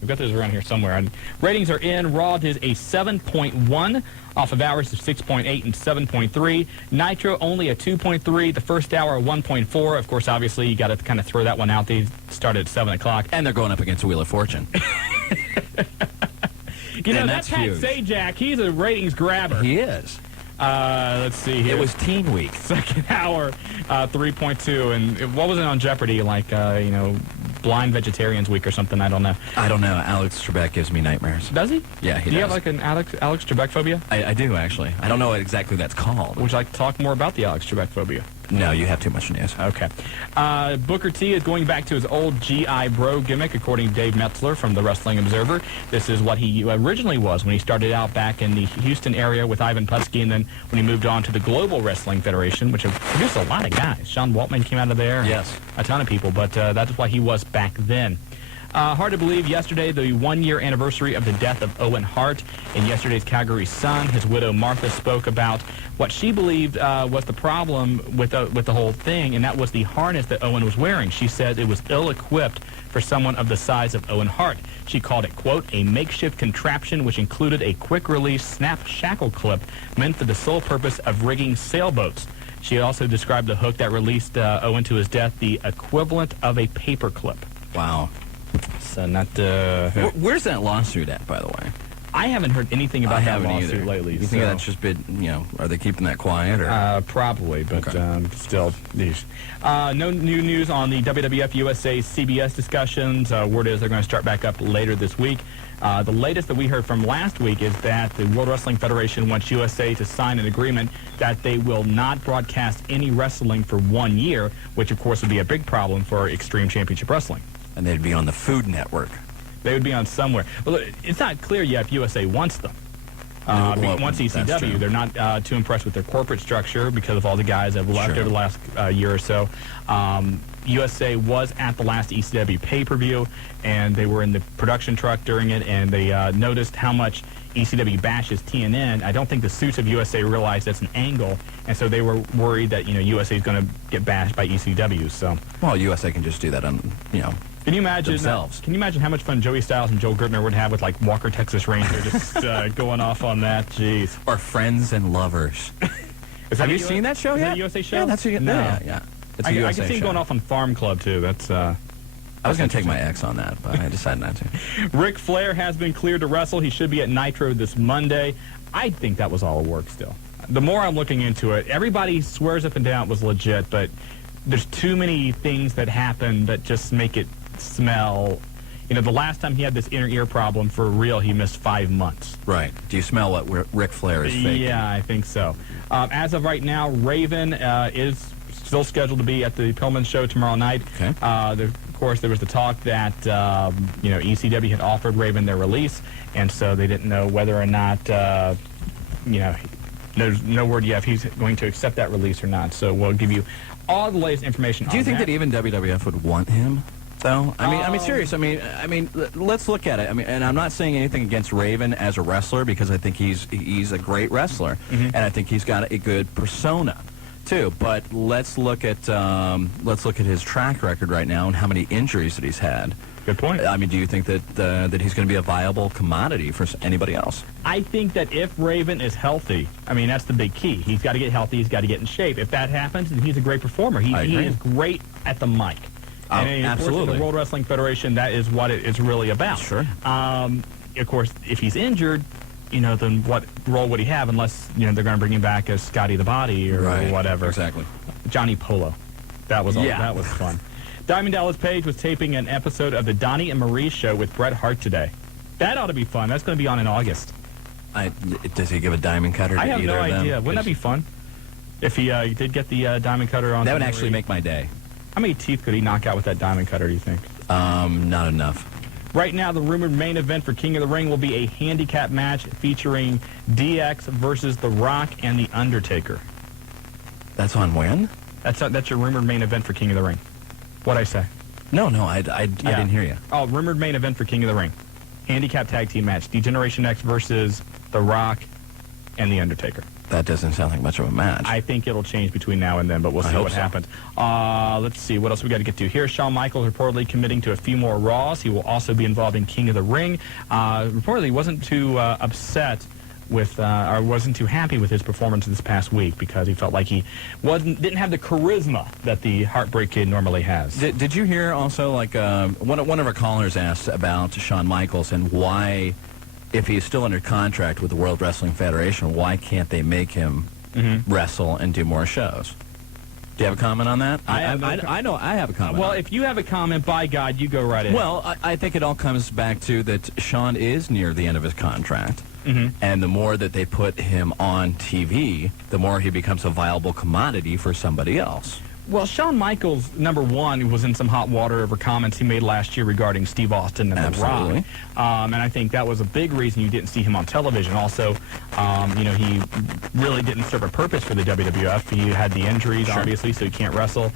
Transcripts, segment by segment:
We've got those around here somewhere. And ratings are in. Raw is a 7.1 off of hours of 6.8 and 7.3. Nitro only a 2.3. The first hour, a 1.4. Of course, obviously, you got to kind of throw that one out. They start at 7 o'clock. And they're going up against Wheel of Fortune. You know, that's Pat huge. Sajak, he's a ratings grabber. He is. Let's see here. It was Teen Week. Second hour, 3.2. And what was it on Jeopardy? Like, Blind Vegetarians Week or something? I don't know. I don't know. Alex Trebek gives me nightmares. Does he? Yeah, he does. Do you have like an Alex Trebek phobia? I do, actually. I don't know what exactly that's called. Would you like to talk more about the Alex Trebek phobia? No, you have too much news. Okay. Booker T is going back to his old G.I. Bro gimmick, according to Dave Metzler from the Wrestling Observer. This is what he originally was when he started out back in the Houston area with Ivan Putski, and then when he moved on to the Global Wrestling Federation, which have produced a lot of guys. Sean Waltman came out of there. Yes. A ton of people, but that's why he was back then. Hard to believe, yesterday, the one-year anniversary of the death of Owen Hart. In yesterday's Calgary Sun, his widow Martha spoke about what she believed was the problem with the whole thing, and that was the harness that Owen was wearing. She said it was ill-equipped for someone of the size of Owen Hart. She called it, quote, a makeshift contraption which included a quick-release snap shackle clip meant for the sole purpose of rigging sailboats. She also described the hook that released Owen to his death, the equivalent of a paper clip. Wow. So not Where's that lawsuit at, by the way? I haven't heard anything about that lawsuit either. lately. You think that's just been, are they keeping that quiet? Or? Probably, but Okay. Still. No new news on the WWF USA CBS discussions. Word is they're going to start back up later this week. The latest that we heard from last week is that the World Wrestling Federation wants USA to sign an agreement that they will not broadcast any wrestling for 1 year, which, of course, would be a big problem for Extreme Championship Wrestling. And they'd be on the Food Network. They would be on somewhere. Well, it's not clear yet if USA wants them. Once ECW, they're not too impressed with their corporate structure because of all the guys that have left over the last year or so. USA was at the last ECW pay-per-view, and they were in the production truck during it, and they noticed how much ECW bashes TNN. I don't think the suits of USA realized that's an angle, and so they were worried that USA is going to get bashed by ECW. So, well, USA can just do that on, Can you imagine themselves. Can you imagine how much fun Joey Styles and Joel Gertner would have with like Walker Texas Ranger just going off on that? Jeez. Or Friends and Lovers. Have you seen that show yet? yet? That a USA show? Yeah, that's No. yeah. It's a I USA can see him show. going off on Farm Club too. That's. I was going to take my ex on that, but I decided not to. Ric Flair has been cleared to wrestle. He should be at Nitro this Monday. I think that was all work still. The more I'm looking into it, everybody swears up and down it was legit, but there's too many things that happen that just make it smell. The last time he had this inner ear problem for real, he missed 5 months. Right. Do you smell what Ric Flair is faking? Yeah, I think so. As of right now, Raven is still scheduled to be at the Pillman show tomorrow night. Okay. Of course, there was the talk that ECW had offered Raven their release, and so they didn't know whether or not there's no word yet if he's going to accept that release or not. So we'll give you all the latest information. Do you think that even WWF would want him, though? I mean, serious. I mean, let's look at it. And I'm not saying anything against Raven as a wrestler because I think he's a great wrestler, and I think he's got a good persona too. But let's look at his track record right now and how many injuries that he's had. Good point. I mean, do you think that he's going to be a viable commodity for anybody else? I think that if Raven is healthy, that's the big key. He's got to get healthy. He's got to get in shape. If that happens, then he's a great performer. He is great at the mic. And absolutely. Of course, the World Wrestling Federation, that is what it's really about. Sure. Of course, if he's injured, then what role would he have unless, they're going to bring him back as Scotty the Body or whatever. Exactly. Johnny Polo. That was That was fun. Diamond Dallas Page was taping an episode of the Donnie and Marie show with Bret Hart today. That ought to be fun. That's going to be on in August. Does he give a diamond cutter to I have either no of them? idea. Wouldn't that be fun? If he did get the diamond cutter on. That would actually make my day. How many teeth could he knock out with that diamond cutter, do you think? Not enough. Right now, the rumored main event for King of the Ring will be a handicap match featuring DX versus The Rock and The Undertaker. That's on when? That's your rumored main event for King of the Ring. What'd I say? No, I didn't hear you. Oh, rumored main event for King of the Ring. Handicap tag team match. D-Generation X versus The Rock and The Undertaker. That doesn't sound like much of a match. I think it'll change between now and then, but we'll see what happens. Let's see, what else we got to get to here. Shawn Michaels reportedly committing to a few more Raws. He will also be involved in King of the Ring. Reportedly wasn't too upset with, or wasn't too happy with his performance this past week because he felt like he didn't have the charisma that the Heartbreak Kid normally has. Did you hear also, like, one of our callers asked about Shawn Michaels and why, if he's still under contract with the World Wrestling Federation, why can't they make him wrestle and do more shows? Do you have a comment on that? I know I have a comment. Well, if you have a comment, by God, you go right ahead. Well, I think it all comes back to that Shawn is near the end of his contract. And the more that they put him on TV, the more he becomes a viable commodity for somebody else. Well, Shawn Michaels, number one, was in some hot water over comments he made last year regarding Steve Austin and The Rock. And I think that was a big reason you didn't see him on television. Also, you know, he really didn't serve a purpose for the WWF. He had the injuries, obviously, so he can't wrestle.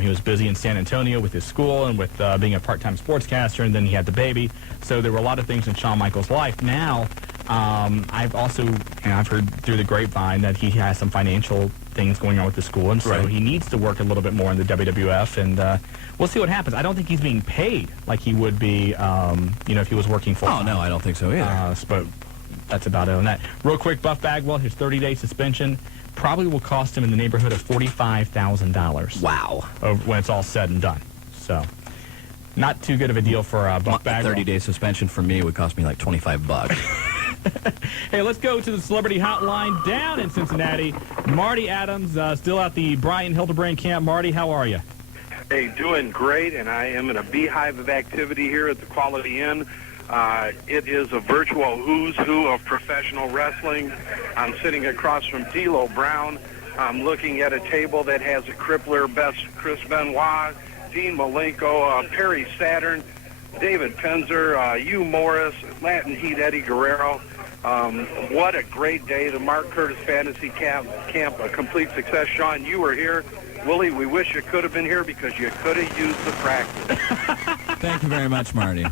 He was busy in San Antonio with his school and with being a part-time sportscaster, and then he had the baby. So there were a lot of things in Shawn Michaels' life. Now, I've also, I've heard through the grapevine that he has some financial things going on with the school, and so he needs to work a little bit more in the WWF, and we'll see what happens. I don't think he's being paid like he would be, you know, if he was working full-time. Oh, no, I don't think so either. But that's about it on that. Real quick, Buff Bagwell, his 30-day suspension probably will cost him in the neighborhood of $45,000. Wow. When it's all said and done. So, not too good of a deal for Buff Bagwell. 30-day suspension for me would cost me like $25. Hey, let's go to the celebrity hotline down in Cincinnati. Marty Adams, still at the Brian Hildebrand camp. Marty, how are you? Hey, doing great, and I am in a beehive of activity here at the Quality Inn. It is a virtual who's who of professional wrestling. I'm sitting across from D'Lo Brown. I'm looking at a table that has a crippler, best Chris Benoit, Dean Malenko, Perry Saturn, David Penzer, Hugh Morris, Latin Heat Eddie Guerrero. What a great day. The Mark Curtis Fantasy Camp, a complete success. Shawn, you were here. Willie, we wish you could have been here because you could have used the practice. Thank you very much, Marty.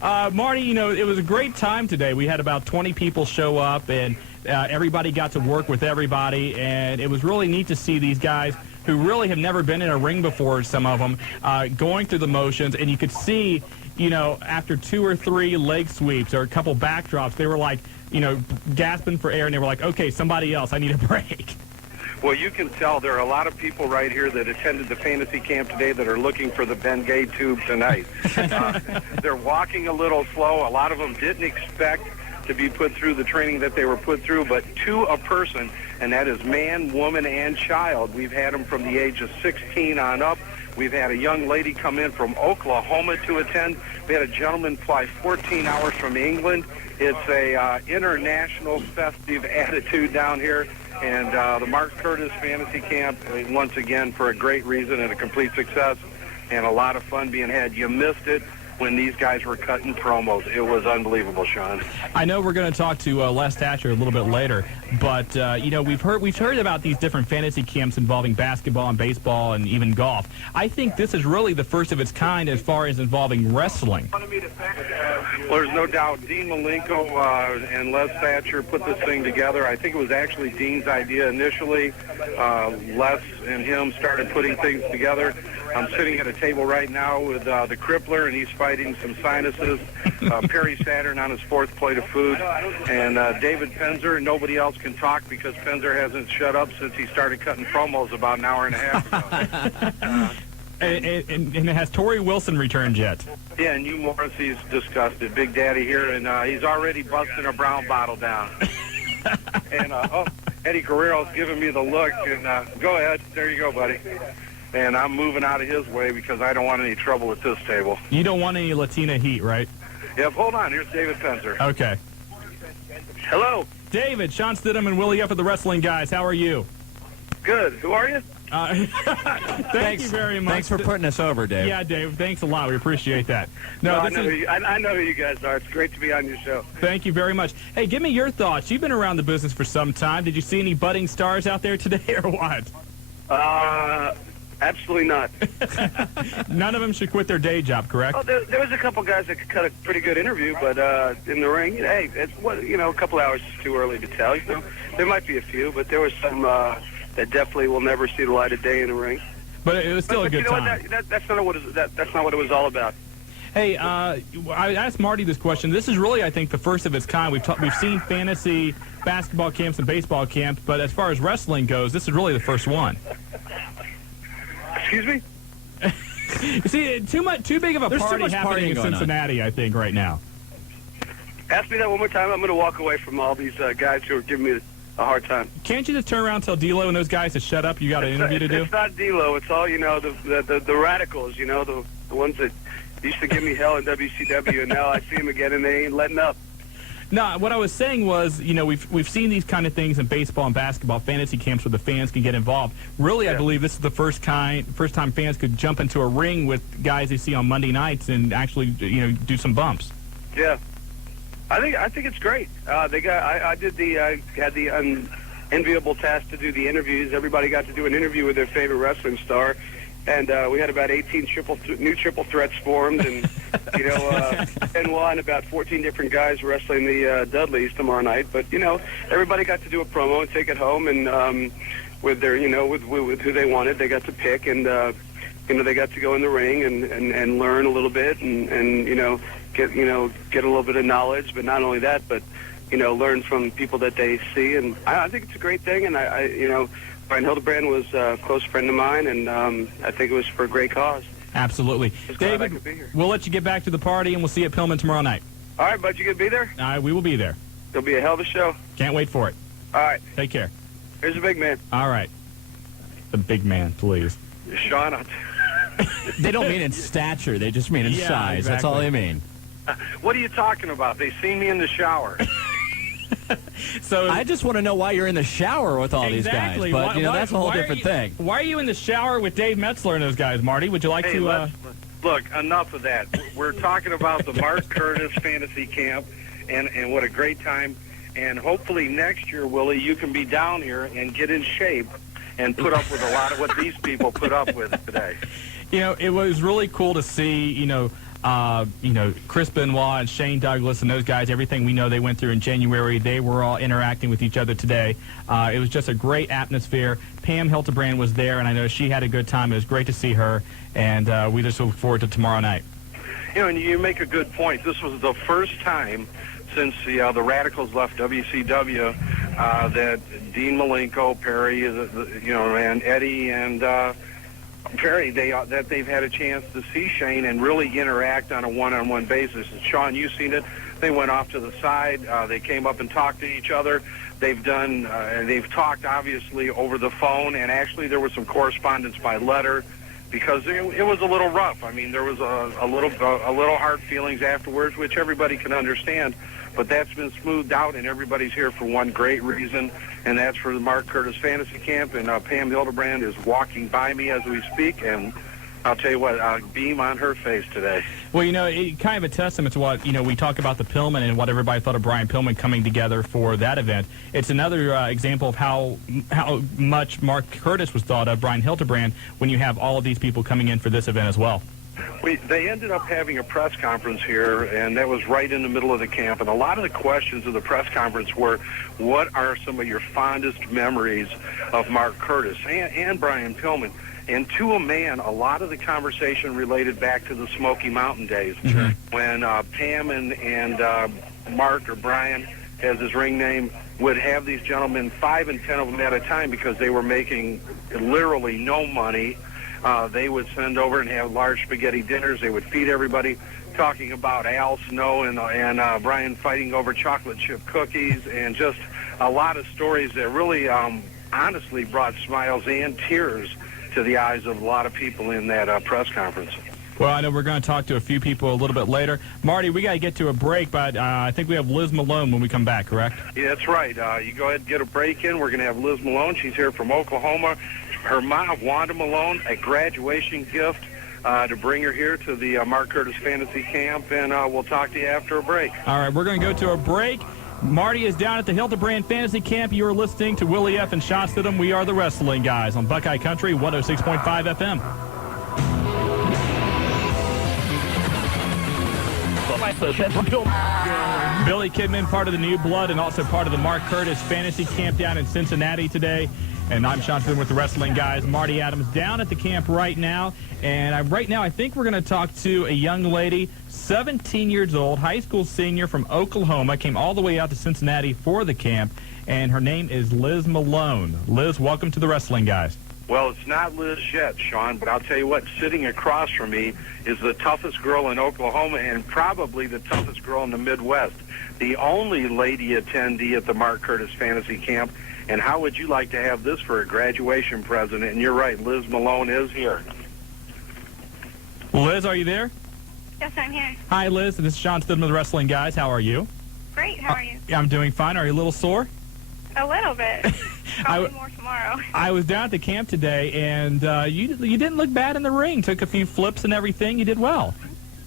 Marty, you know, it was a great time today. We had about 20 people show up, and everybody got to work with everybody, and it was really neat to see these guys who really have never been in a ring before, some of them, going through the motions, and you could see, you know, after 2 or 3 leg sweeps or a couple backdrops, they were like, you know, gasping for air, and they were like, okay, somebody else, I need a break. Well, you can tell there are a lot of people right here that attended the fantasy camp today that are looking for the Bengay tube tonight. They're walking a little slow. A lot of them didn't expect to be put through the training that they were put through, but to a person, and that is man, woman, and child. We've had them from the age of 16 on up. We've had a young lady come in from Oklahoma to attend. We had a gentleman fly 14 hours from England. It's a international festive attitude down here. And the Mark Curtis Fantasy Camp, once again, for a great reason and a complete success and a lot of fun being had. You missed it when these guys were cutting promos. It was unbelievable, Shawn. I know we're going to talk to Les Thatcher a little bit later, but you know, we've heard about these different fantasy camps involving basketball and baseball and even golf. I think this is really the first of its kind as far as involving wrestling. Well, there's no doubt Dean Malenko and Les Thatcher put this thing together. I think it was actually Dean's idea initially. Les and him started putting things together. I'm sitting at a table right now with the Crippler, and he's fighting some sinuses. Perry Saturn on his 4th plate of food. And David Penzer, nobody else can talk because Penzer hasn't shut up since he started cutting promos about an hour and a half ago. And has Torrey Wilson returned yet? Yeah, and Hugh Morris, he's disgusted. Big Daddy here, and he's already busting a brown bottle down. And, Eddie Guerrero's giving me the look, and go ahead. There you go, buddy. And I'm moving out of his way because I don't want any trouble at this table. You don't want any Latina heat, right? Yep, hold on. Here's David Penzer. Okay. Hello. David, Shawn Stidham and Willie F of the Wrestling Guys. How are you? Good. Who are you? Thank you very much. Thanks for putting us over, Dave. Yeah, Dave. Thanks a lot. We appreciate that. I know who you guys are. It's great to be on your show. Thank you very much. Hey, give me your thoughts. You've been around the business for some time. Did you see any budding stars out there today or what? Absolutely not. None of them should quit their day job, correct? Oh, there was a couple guys that could cut a pretty good interview, but in the ring, hey, it's a couple hours is too early to tell. There might be a few, but there was some that definitely will never see the light of day in the ring. But it was still a good time. That's not what it was all about. Hey, I asked Marty this question. This is really, I think, the first of its kind. We've seen fantasy basketball camps and baseball camps, but as far as wrestling goes, this is really the first one. Excuse me? You see, too big of a party happening in Cincinnati, I think, right now. Ask me that one more time. I'm going to walk away from all these guys who are giving me a hard time. Can't you just turn around and tell D'Lo and those guys to shut up? You got an interview to do? It's not D'Lo. It's all, the radicals, the ones that used to give me hell in WCW, and now I see them again, and they ain't letting up. No, what I was saying was, we've seen these kind of things in baseball and basketball, fantasy camps where the fans can get involved. Really, yeah. I believe this is the first time fans could jump into a ring with guys they see on Monday nights and actually, do some bumps. Yeah, I think it's great. I had the enviable task to do the interviews. Everybody got to do an interview with their favorite wrestling star. And we had about 18 new triple threats formed, and and won about 14 different guys wrestling the Dudleys tomorrow night. But everybody got to do a promo and take it home, and with their with who they wanted, they got to pick, and they got to go in the ring and learn a little bit, and get a little bit of knowledge. But not only that, but learn from people that they see, and I think it's a great thing, and I Brian Hildebrand was a close friend of mine, and I think it was for a great cause. Absolutely. David, we'll let you get back to the party, and we'll see you at Pillman tomorrow night. All right, bud, you going to be there? We will be there. It'll be a hell of a show. Can't wait for it. All right. Take care. Here's the big man. All right. The big man, please. Shawn. They don't mean in stature. They just mean in size. Exactly. That's all they mean. What are you talking about? They see me in the shower. So I just want to know why you're in the shower with all these guys. But that's a whole different thing. Why are you in the shower with Dave Metzler and those guys, Marty? Would you like to? Look, enough of that. We're talking about the Mark Curtis Fantasy Camp, and what a great time. And hopefully next year, Willie, you can be down here and get in shape and put up with a lot of what these people put up with today. It was really cool to see. Chris Benoit and Shane Douglas and those guys, everything we know they went through in January, they were all interacting with each other today. It was just a great atmosphere. Pam Hildebrand was there, and I know she had a good time. It was great to see her, and we just look forward to tomorrow night. And you make a good point. This was the first time since the Radicals left WCW that Dean Malenko, Perry, and Eddie and Perry, that they've had a chance to see Shane and really interact on a one-on-one basis. And Shawn, you've seen it. They went off to the side. They came up and talked to each other. They've talked obviously over the phone, and actually there was some correspondence by letter because it was a little rough. I mean, there was a little hard feelings afterwards, which everybody can understand. But that's been smoothed out, and everybody's here for one great reason, and that's for the Mark Curtis Fantasy Camp. And Pam Hildebrand is walking by me as we speak, and I'll tell you what, a beam on her face today. Well, it kind of a testament to what, we talk about the Pillman and what everybody thought of Brian Pillman coming together for that event. It's another example of how much Mark Curtis was thought of, Brian Hildebrand, when you have all of these people coming in for this event as well. They ended up having a press conference here, and that was right in the middle of the camp. And a lot of the questions of the press conference were, what are some of your fondest memories of Mark Curtis and Brian Pillman? And to a man, a lot of the conversation related back to the Smoky Mountain days, when Pam and Mark, or Brian, as his ring name, would have these gentlemen, 5 and 10 of them at a time, because they were making literally no money. They would send over and have large spaghetti dinners. They would feed everybody, talking about Al Snow and Brian fighting over chocolate chip cookies, and just a lot of stories that really honestly brought smiles and tears to the eyes of a lot of people in that press conference. Well, I know we're going to talk to a few people a little bit later. Marty, we got to get to a break, but I think we have Liz Malone when we come back, correct? Yeah, that's right. You go ahead and get a break in. We're going to have Liz Malone. She's here from Oklahoma. Her mom, Wanda Malone, a graduation gift to bring her here to the Mark Curtis Fantasy Camp, and we'll talk to you after a break. All right, we're going to go to a break. Marty is down at the Hildebrand Fantasy Camp. You are listening to Willie F. and Shawn Stidham. We are the Wrestling Guys on Buckeye Country 106.5 FM. Billy Kidman, part of the New Blood and also part of the Mark Curtis Fantasy Camp down in Cincinnati today. And I'm Shawn Stidham with the Wrestling Guys. Marty Adams down at the camp right now. And right now I think we're going to talk to a young lady, 17 years old, high school senior from Oklahoma, came all the way out to Cincinnati for the camp. And her name is Liz Malone. Liz, welcome to the Wrestling Guys. Well, it's not Liz yet, Shawn, but I'll tell you what, sitting across from me is the toughest girl in Oklahoma and probably the toughest girl in the Midwest, the only lady attendee at the Mark Curtis Fantasy Camp. And how would you like to have this for a graduation present? And you're right, Liz Malone is here. Liz, are you there? Yes, I'm here. Hi, Liz. This is Shawn Stidham of the Wrestling Guys. How are you? Great. How are you? I'm doing fine. Are you a little sore? A little bit. Probably more tomorrow. I was down at the camp today, and you didn't look bad in the ring. Took a few flips and everything. You did well.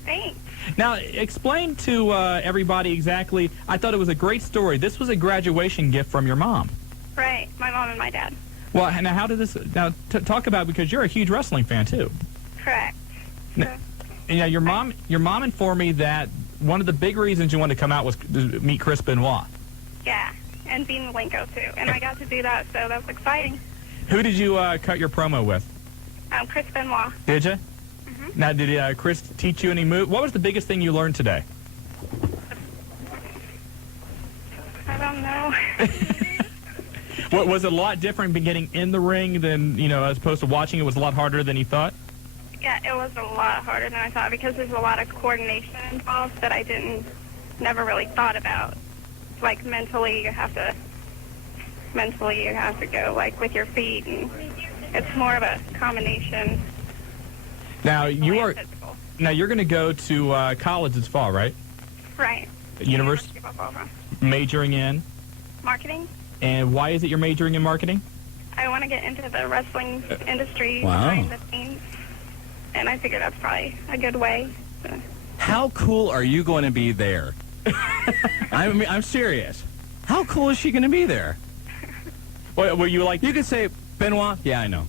Thanks. Now, explain to everybody exactly. I thought it was a great story. This was a graduation gift from your mom. Right. My mom and my dad. Well, now how did this? Now, talk about, because you're a huge wrestling fan too. Correct. Yeah, your mom informed me that one of the big reasons you wanted to come out was to meet Chris Benoit. Yeah, and Dean Malenko too, and I got to do that, so that was exciting. Who did you cut your promo with? Chris Benoit. Did you? Mm-hmm. Now, did Chris teach you any move? What was the biggest thing you learned today? I don't know. What was it a lot different getting in the ring than, as opposed to watching? It was a lot harder than you thought? Yeah, it was a lot harder than I thought because there's a lot of coordination involved that I never really thought about. Like mentally you have to go like with your feet, and it's more of a combination. Now you're physical. going to go to college this fall, right? Right. University of Oklahoma. Majoring in? Marketing. And why is it you're majoring in marketing? I want to get into the wrestling industry Wow. behind the scenes, and I figure that's probably a good way. So. How cool are you going to be there? I'm serious. How cool is she going to be there? Were you like... You could say, Benoit? Yeah, I know.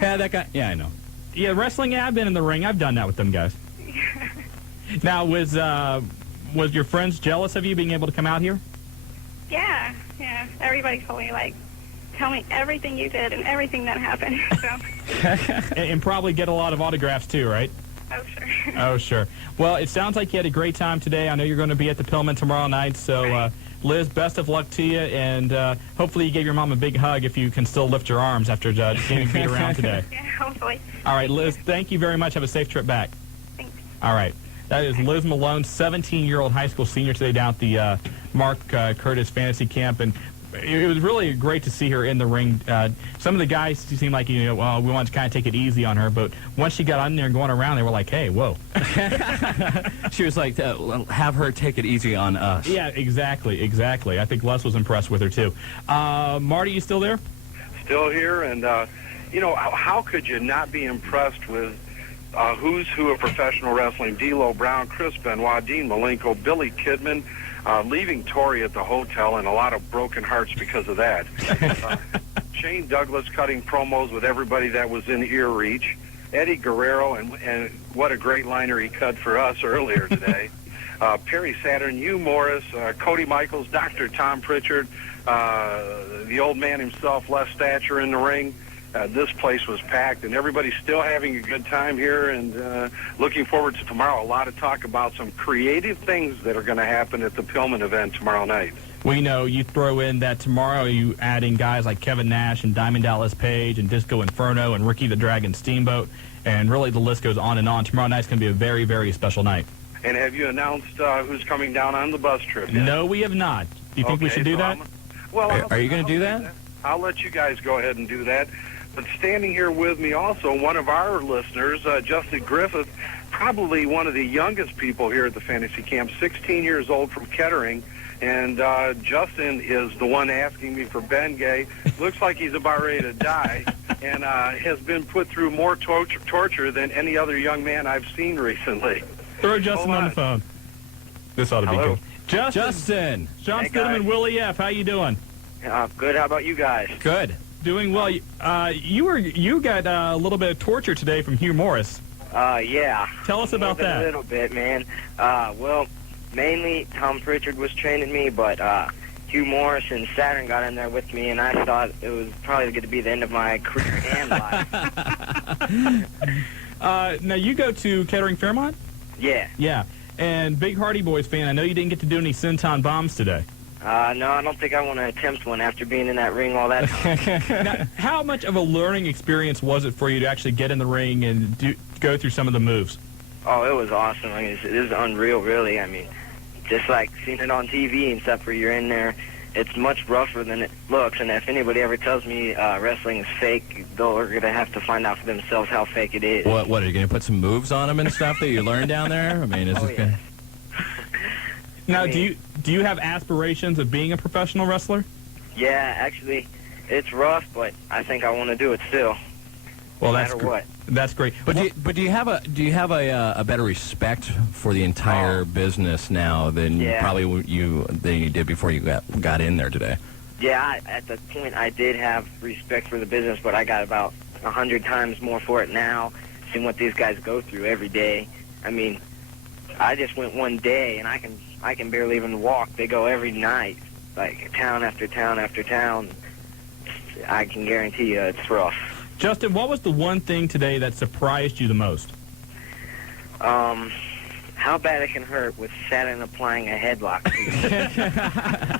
Yeah, that guy? Yeah, I know. Yeah, wrestling, I've been in the ring. I've done that with them guys. Now, was your friends jealous of you being able to come out here? Yeah. Everybody told me, tell me everything you did and everything that happened. So. And probably get a lot of autographs, too, right? Oh, sure. Oh, sure. Well, it sounds like you had a great time today. I know you're going to be at the Pillman tomorrow night, so Liz, best of luck to you, and hopefully you gave your mom a big hug if you can still lift your arms after getting beat around today. Yeah, hopefully. All right, Liz, thank you very much. Have a safe trip back. Thanks. All right. That is Liz Malone, 17-year-old high school senior today down at the Mark Curtis Fantasy Camp, and it was really great to see her in the ring. Some of the guys seemed like, we wanted to kind of take it easy on her, but once she got on there and going around, they were like, hey, whoa. She was like, have her take it easy on us. Yeah, exactly. I think Les was impressed with her, too. Marty, you still there? Still here, and, how could you not be impressed with who's who of professional wrestling? D'Lo Brown, Chris Benoit, Dean Malenko, Billy Kidman, leaving Tori at the hotel, and a lot of broken hearts because of that. Shane Douglas cutting promos with everybody that was in ear reach. Eddie Guerrero, and what a great liner he cut for us earlier today. Perry Saturn, Hugh Morris, Cody Michaels, Dr. Tom Pritchard, the old man himself, Les Thatcher in the ring. This place was packed, and everybody's still having a good time here, and looking forward to tomorrow. A lot of talk about some creative things that are going to happen at the Pillman event tomorrow night. We know you throw in that tomorrow you adding guys like Kevin Nash and Diamond Dallas Page and Disco Inferno and Ricky the Dragon Steamboat, and really the list goes on and on. Tomorrow night's going to be a very, very special night. And have you announced who's coming down on the bus trip yet? No, we have not. Do you think we should do that? Are you going to do that? I'll let you guys go ahead and do that. But standing here with me also, one of our listeners, Justin Griffith, probably one of the youngest people here at the Fantasy Camp, 16 years old from Kettering. And Justin is the one asking me for Bengay. Looks like he's about ready to die and has been put through more torture than any other young man I've seen recently. Throw Justin on the phone. This ought to be Hello? good. Justin. Shawn Hey, Stidham guys. and Willie F. How you doing? Good. How about you guys? Good. Doing well. You got a little bit of torture today from Hugh Morris. Yeah. Tell us about More than that. A little bit, man. Well, mainly Tom Pritchard was training me, but Hugh Morris and Saturn got in there with me, and I thought it was probably going to be the end of my career and life. Now, you go to Kettering Fairmont? Yeah. Yeah. And big Hardy Boys fan, I know you didn't get to do any senton bombs today. No, I don't think I want to attempt one after being in that ring all that time. Now, how much of a learning experience was it for you to actually get in the ring and go through some of the moves? Oh, it was awesome. I mean, it is unreal, really. I mean, just like seeing it on TV and stuff where you're in there, it's much rougher than it looks. And if anybody ever tells me wrestling is fake, they're going to have to find out for themselves how fake it is. What are you going to put some moves on them and stuff that you learned down there? I mean, is Oh, this yeah. Now, I mean- do you have aspirations of being a professional wrestler? Yeah, actually, it's rough, but I think I want to do it still. Well, no that's matter what. That's great. But do you have a better respect for the entire business now than Yeah. than you did before you got in there today? Yeah, at the point I did have respect for the business, but I got about 100 times more for it now, seeing what these guys go through every day. I mean, I just went one day, and I can barely even walk. They go every night, like town after town after town. I can guarantee you it's rough. Justin, what was the one thing today that surprised you the most? How bad it can hurt with Saturn applying a headlock to you.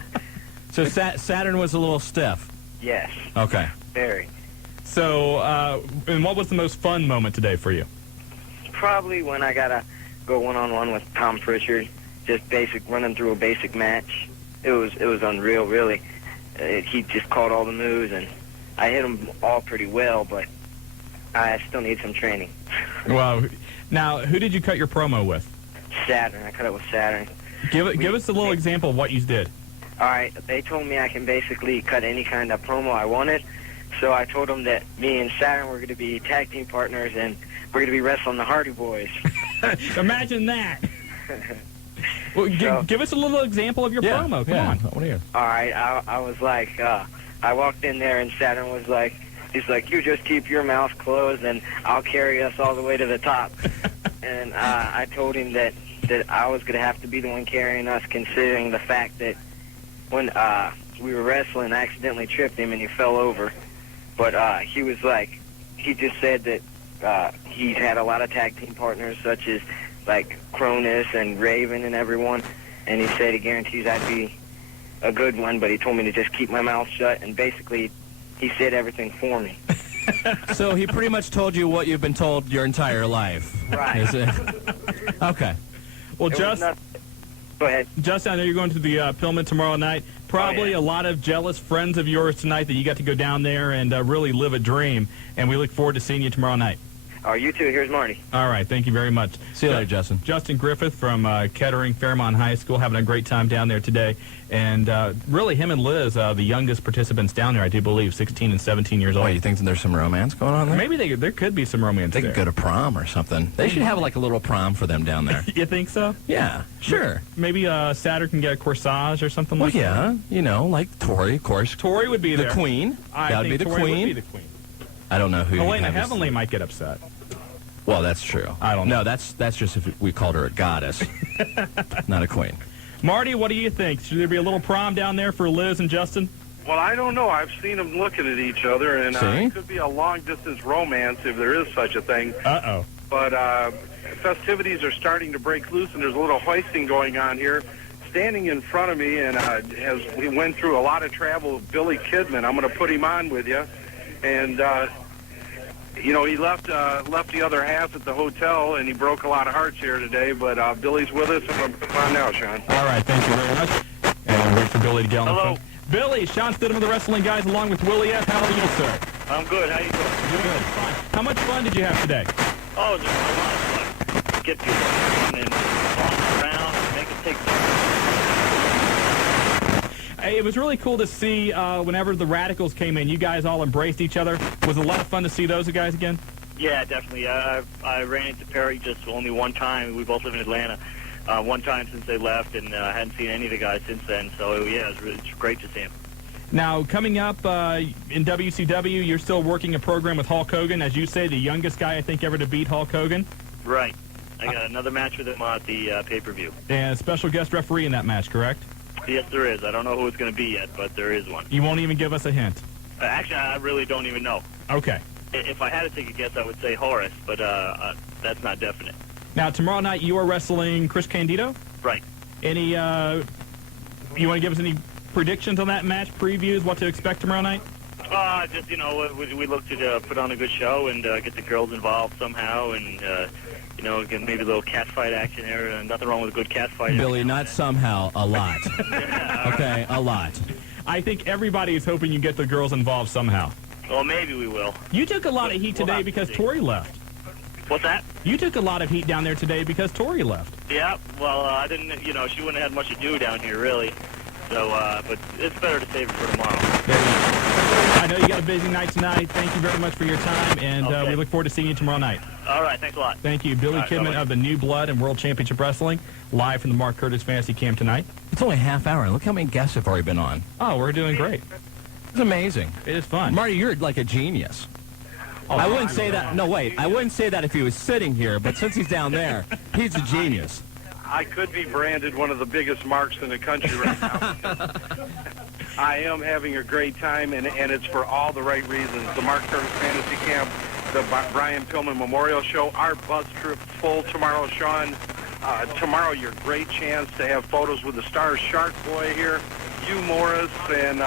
So Saturn was a little stiff. Yes, Okay. very. So, and what was the most fun moment today for you? Probably when I got to go one-on-one with Tom Pritchard, just running through a basic match. It was unreal, really. He just caught all the moves, and I hit them all pretty well, but I still need some training. Well, now, who did you cut your promo with? Saturn. I cut it with Saturn. Give us a little example of what you did. All right, they told me I can basically cut any kind of promo I wanted, so I told them that me and Saturn were going to be tag team partners, and we're going to be wrestling the Hardy Boys. Imagine that. Well, give us a little example of your promo. Come on. What are you? All right, I was like, I walked in there, and Saturn was like, he's like, you just keep your mouth closed, and I'll carry us all the way to the top. And I told him that I was going to have to be the one carrying us, considering the fact that when we were wrestling, I accidentally tripped him, and he fell over. But he was like, he just said that he's had a lot of tag team partners, such as like Cronus and Raven and everyone, and he said he guarantees I'd be a good one, but he told me to just keep my mouth shut, and basically he said everything for me. So he pretty much told you what you've been told your entire life. Right. Is it? Okay. Well, It was nothing. Go ahead. Justin, I know you're going to the Pillman tomorrow night. Probably a lot of jealous friends of yours tonight that you got to go down there and really live a dream, and we look forward to seeing you tomorrow night. Oh, you too. Here's Marty. All right, thank you very much. See you later, Justin. Justin Griffith from Kettering Fairmont High School, having a great time down there today. And really, him and Liz, the youngest participants down there, I do believe, 16 and 17 years old. Oh, you think there's some romance going on there? Maybe there could be some romance They there. could go to prom or something. They should have like a little prom for them down there. You think so? Yeah, sure. Maybe Saturn can get a corsage or something Well, like that. yeah, you know, like Tori, of course. Tori would be The there. queen. I That would think be the Tori queen. would be the queen. I don't know who. you'd Elena have as- Heavenly might get upset. Well, that's true. I don't know. No, that's just if we called her a goddess, not a queen. Marty, what do you think? Should there be a little prom down there for Liz and Justin? Well, I don't know. I've seen them looking at each other, and See? it could be a long-distance romance if there is such a thing. Uh-oh. But festivities are starting to break loose, and there's a little hoisting going on here. Standing in front of me, and as we went through a lot of travel with Billy Kidman, I'm going to put him on with you. And, you know, he left the other half at the hotel, and he broke a lot of hearts here today. But Billy's with us, and I'm going to put him on now, Shawn. All right, thank you very much. And wait for Billy to get on the Hello. phone. Billy, Shawn Stidham of the Wrestling Guys, along with Willie F. How are you, sir? I'm good. How you doing? Good. Fine. How much fun did you have today? Oh, just a lot of fun. Get people and then walk around, make it take Hey, it was really cool to see whenever the Radicals came in, you guys all embraced each other. Was it a lot of fun to see those guys again? Yeah, definitely. I ran into Perry just only one time. We both live in Atlanta. one time since they left, and I hadn't seen any of the guys since then. So, yeah, it's great to see him. Now, coming up in WCW, you're still working a program with Hulk Hogan, as you say, the youngest guy, I think, ever to beat Hulk Hogan. Right. I got another match with him at the pay-per-view. And a special guest referee in that match, correct? Yes, there is. I don't know who it's going to be yet, but there is one. You won't even give us a hint? Actually, I really don't even know. Okay. If I had to take a guess, I would say Horace, but that's not definite. Now, tomorrow night, you are wrestling Chris Candido? Right. Any, you want to give us any predictions on that match, previews, what to expect tomorrow night? Just, we look to put on a good show and get the girls involved somehow and, get maybe a little catfight action there. Nothing wrong with a good catfight. Billy, not somehow, a lot. Okay, a lot. I think everybody is hoping you get the girls involved somehow. Well, maybe we will. You took a lot of heat today because Tori left. What's that? You took a lot of heat down there today because Tori left. Yeah, well, I didn't, she wouldn't have had much to do down here, really. So, but it's better to save it for tomorrow. I know you got a busy night tonight. Thank you very much for your time, and we look forward to seeing you tomorrow night. All right, thanks a lot. Thank you. Billy Kidman of the New Blood and World Championship Wrestling, live from the Mark Curtis Fantasy Camp tonight. It's only a half hour. Look how many guests have already been on. Oh, we're doing great. It's amazing. It is fun. Marty, you're like a genius. I wouldn't say that. No, wait. I wouldn't say that if he was sitting here, but since he's down there, he's a genius. I could be branded one of the biggest marks in the country right now. I am having a great time, and it's for all the right reasons. The Mark Curtis Fantasy Camp, the Brian Pillman Memorial Show, our bus trip full tomorrow, Shawn. Tomorrow, your great chance to have photos with the star Shark Boy here, Hugh Morris, and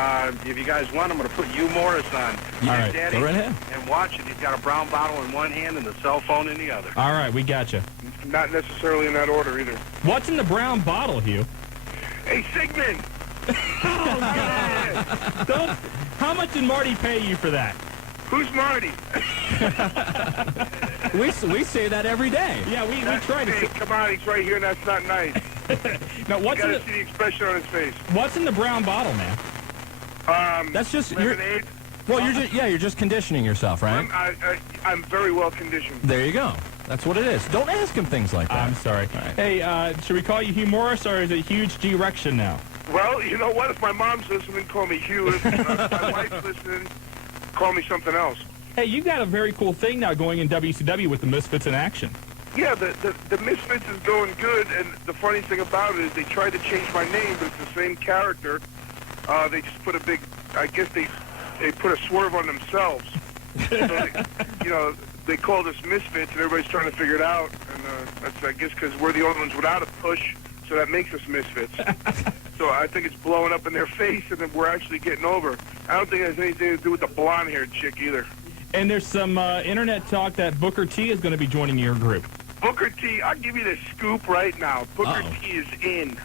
if you guys want, I'm going to put Hugh Morris on. All right, Daddy, go right ahead. And watch it. He's got a brown bottle in one hand and the cell phone in the other. All right, we got you. Not necessarily in that order either. What's in the brown bottle, Hugh? Hey, Sigmund! Oh, God. How much did Marty pay you for that? Who's Marty? We say that every day. Yeah, we try to. Hey, come on, he's right here, and that's not nice. Now, You what's in gotta the see the expression on his face. what's in the brown bottle, man? That's just Lemonade. you're just conditioning yourself, right? I'm very well conditioned. There you go. That's what it is. Don't ask him things like that. I'm sorry. Right. Hey, should we call you Hugh Morris, or is it Huge G Rection now? Well, you know what? If my mom's listening, call me Hugh. If my wife's listening, call me something else. Hey, you've got a very cool thing now going in WCW with the Misfits in action. Yeah, the Misfits is going good, and the funny thing about it is they tried to change my name, but it's the same character. They just put a big, I guess they put a swerve on themselves. So they called us Misfits, and everybody's trying to figure it out. And that's, I guess, because we're the only ones without a push, so that makes us Misfits. So I think it's blowing up in their face, and then we're actually getting over. I don't think it has anything to do with the blonde-haired chick either. And there's some internet talk that Booker T is going to be joining your group. Booker T, I'll give you the scoop right now. Booker T is in.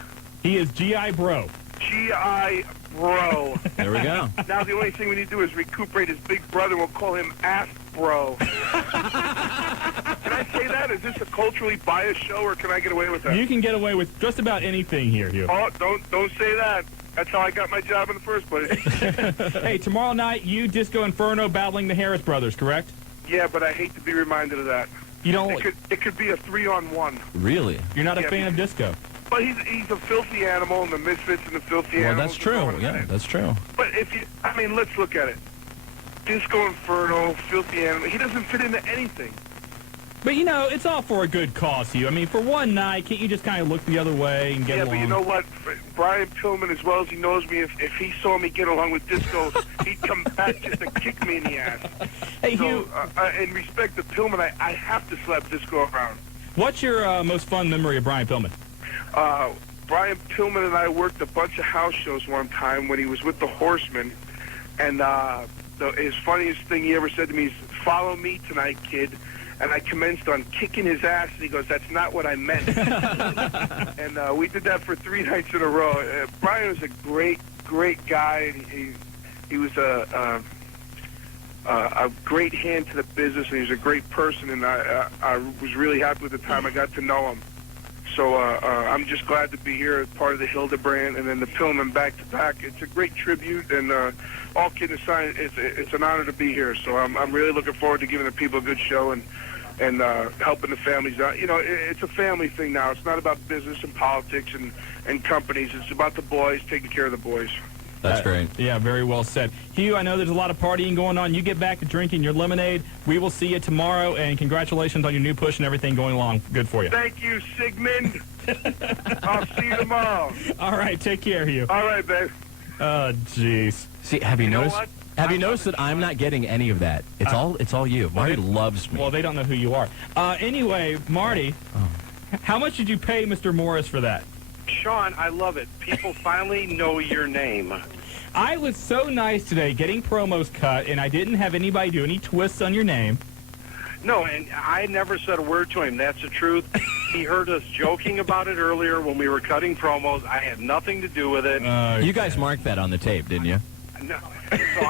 He is G.I. Bro. G.I. Bro. There we go. Now the only thing we need to do is recuperate his big brother. We'll call him Ass Bro. Can I say that? Is this a culturally biased show, or can I get away with that? You can get away with just about anything here, Hugh. Oh, don't say that. That's how I got my job in the first place. Hey, tomorrow night, you Disco Inferno battling the Harris brothers, correct? Yeah, but I hate to be reminded of that. You don't. It could be a 3-on-1. Really? You're not a fan of Disco. But he's a filthy animal, and the Misfits and the filthy Well, animals. that's true. Yeah, that's true. But let's look at it. Disco Inferno, filthy animal. He doesn't fit into anything. But, it's all for a good cause, Hugh. I mean, for one night, can't you just kind of look the other way and get along? Yeah, but you know what? Brian Pillman, as well as he knows me, if he saw me get along with Disco, he'd come back just to kick me in the ass. Hey, Hugh. In respect to Pillman, I have to slap Disco around. What's your most fun memory of Brian Pillman? Brian Pillman and I worked a bunch of house shows one time when he was with the Horsemen, and his funniest thing he ever said to me is, "Follow me tonight, kid." And I commenced on kicking his ass, and he goes, "That's not what I meant." And we did that for 3 nights in a row. Brian was a great, great guy. He was a great hand to the business, and he was a great person, and I was really happy with the time I got to know him. So I'm just glad to be here as part of the Hildebrand and then the Pillman back-to-back. It's a great tribute, and all kidding aside, it's an honor to be here. So I'm really looking forward to giving the people a good show, and and helping the families out. You know, it's a family thing now. It's not about business and politics and companies. It's about the boys, taking care of the boys. That's great. Yeah, very well said. Hugh, I know there's a lot of partying going on. You get back to drinking your lemonade. We will see you tomorrow, and congratulations on your new push and everything going along. Good for you. Thank you, Sigmund. I'll see you tomorrow. All right, take care, Hugh. All right, babe. Oh, jeez. See, have you know noticed? what? Have you noticed that I'm not getting any of that? It's all you. Marty loves me. Well, they don't know who you are. Anyway, Marty, how much did you pay Mr. Morris for that? Shawn, I love it. People finally know your name. I was so nice today getting promos cut, and I didn't have anybody do any twists on your name. No, and I never said a word to him. That's the truth. He heard us joking about it earlier when we were cutting promos. I had nothing to do with it. You guys marked that on the tape, didn't you? No. So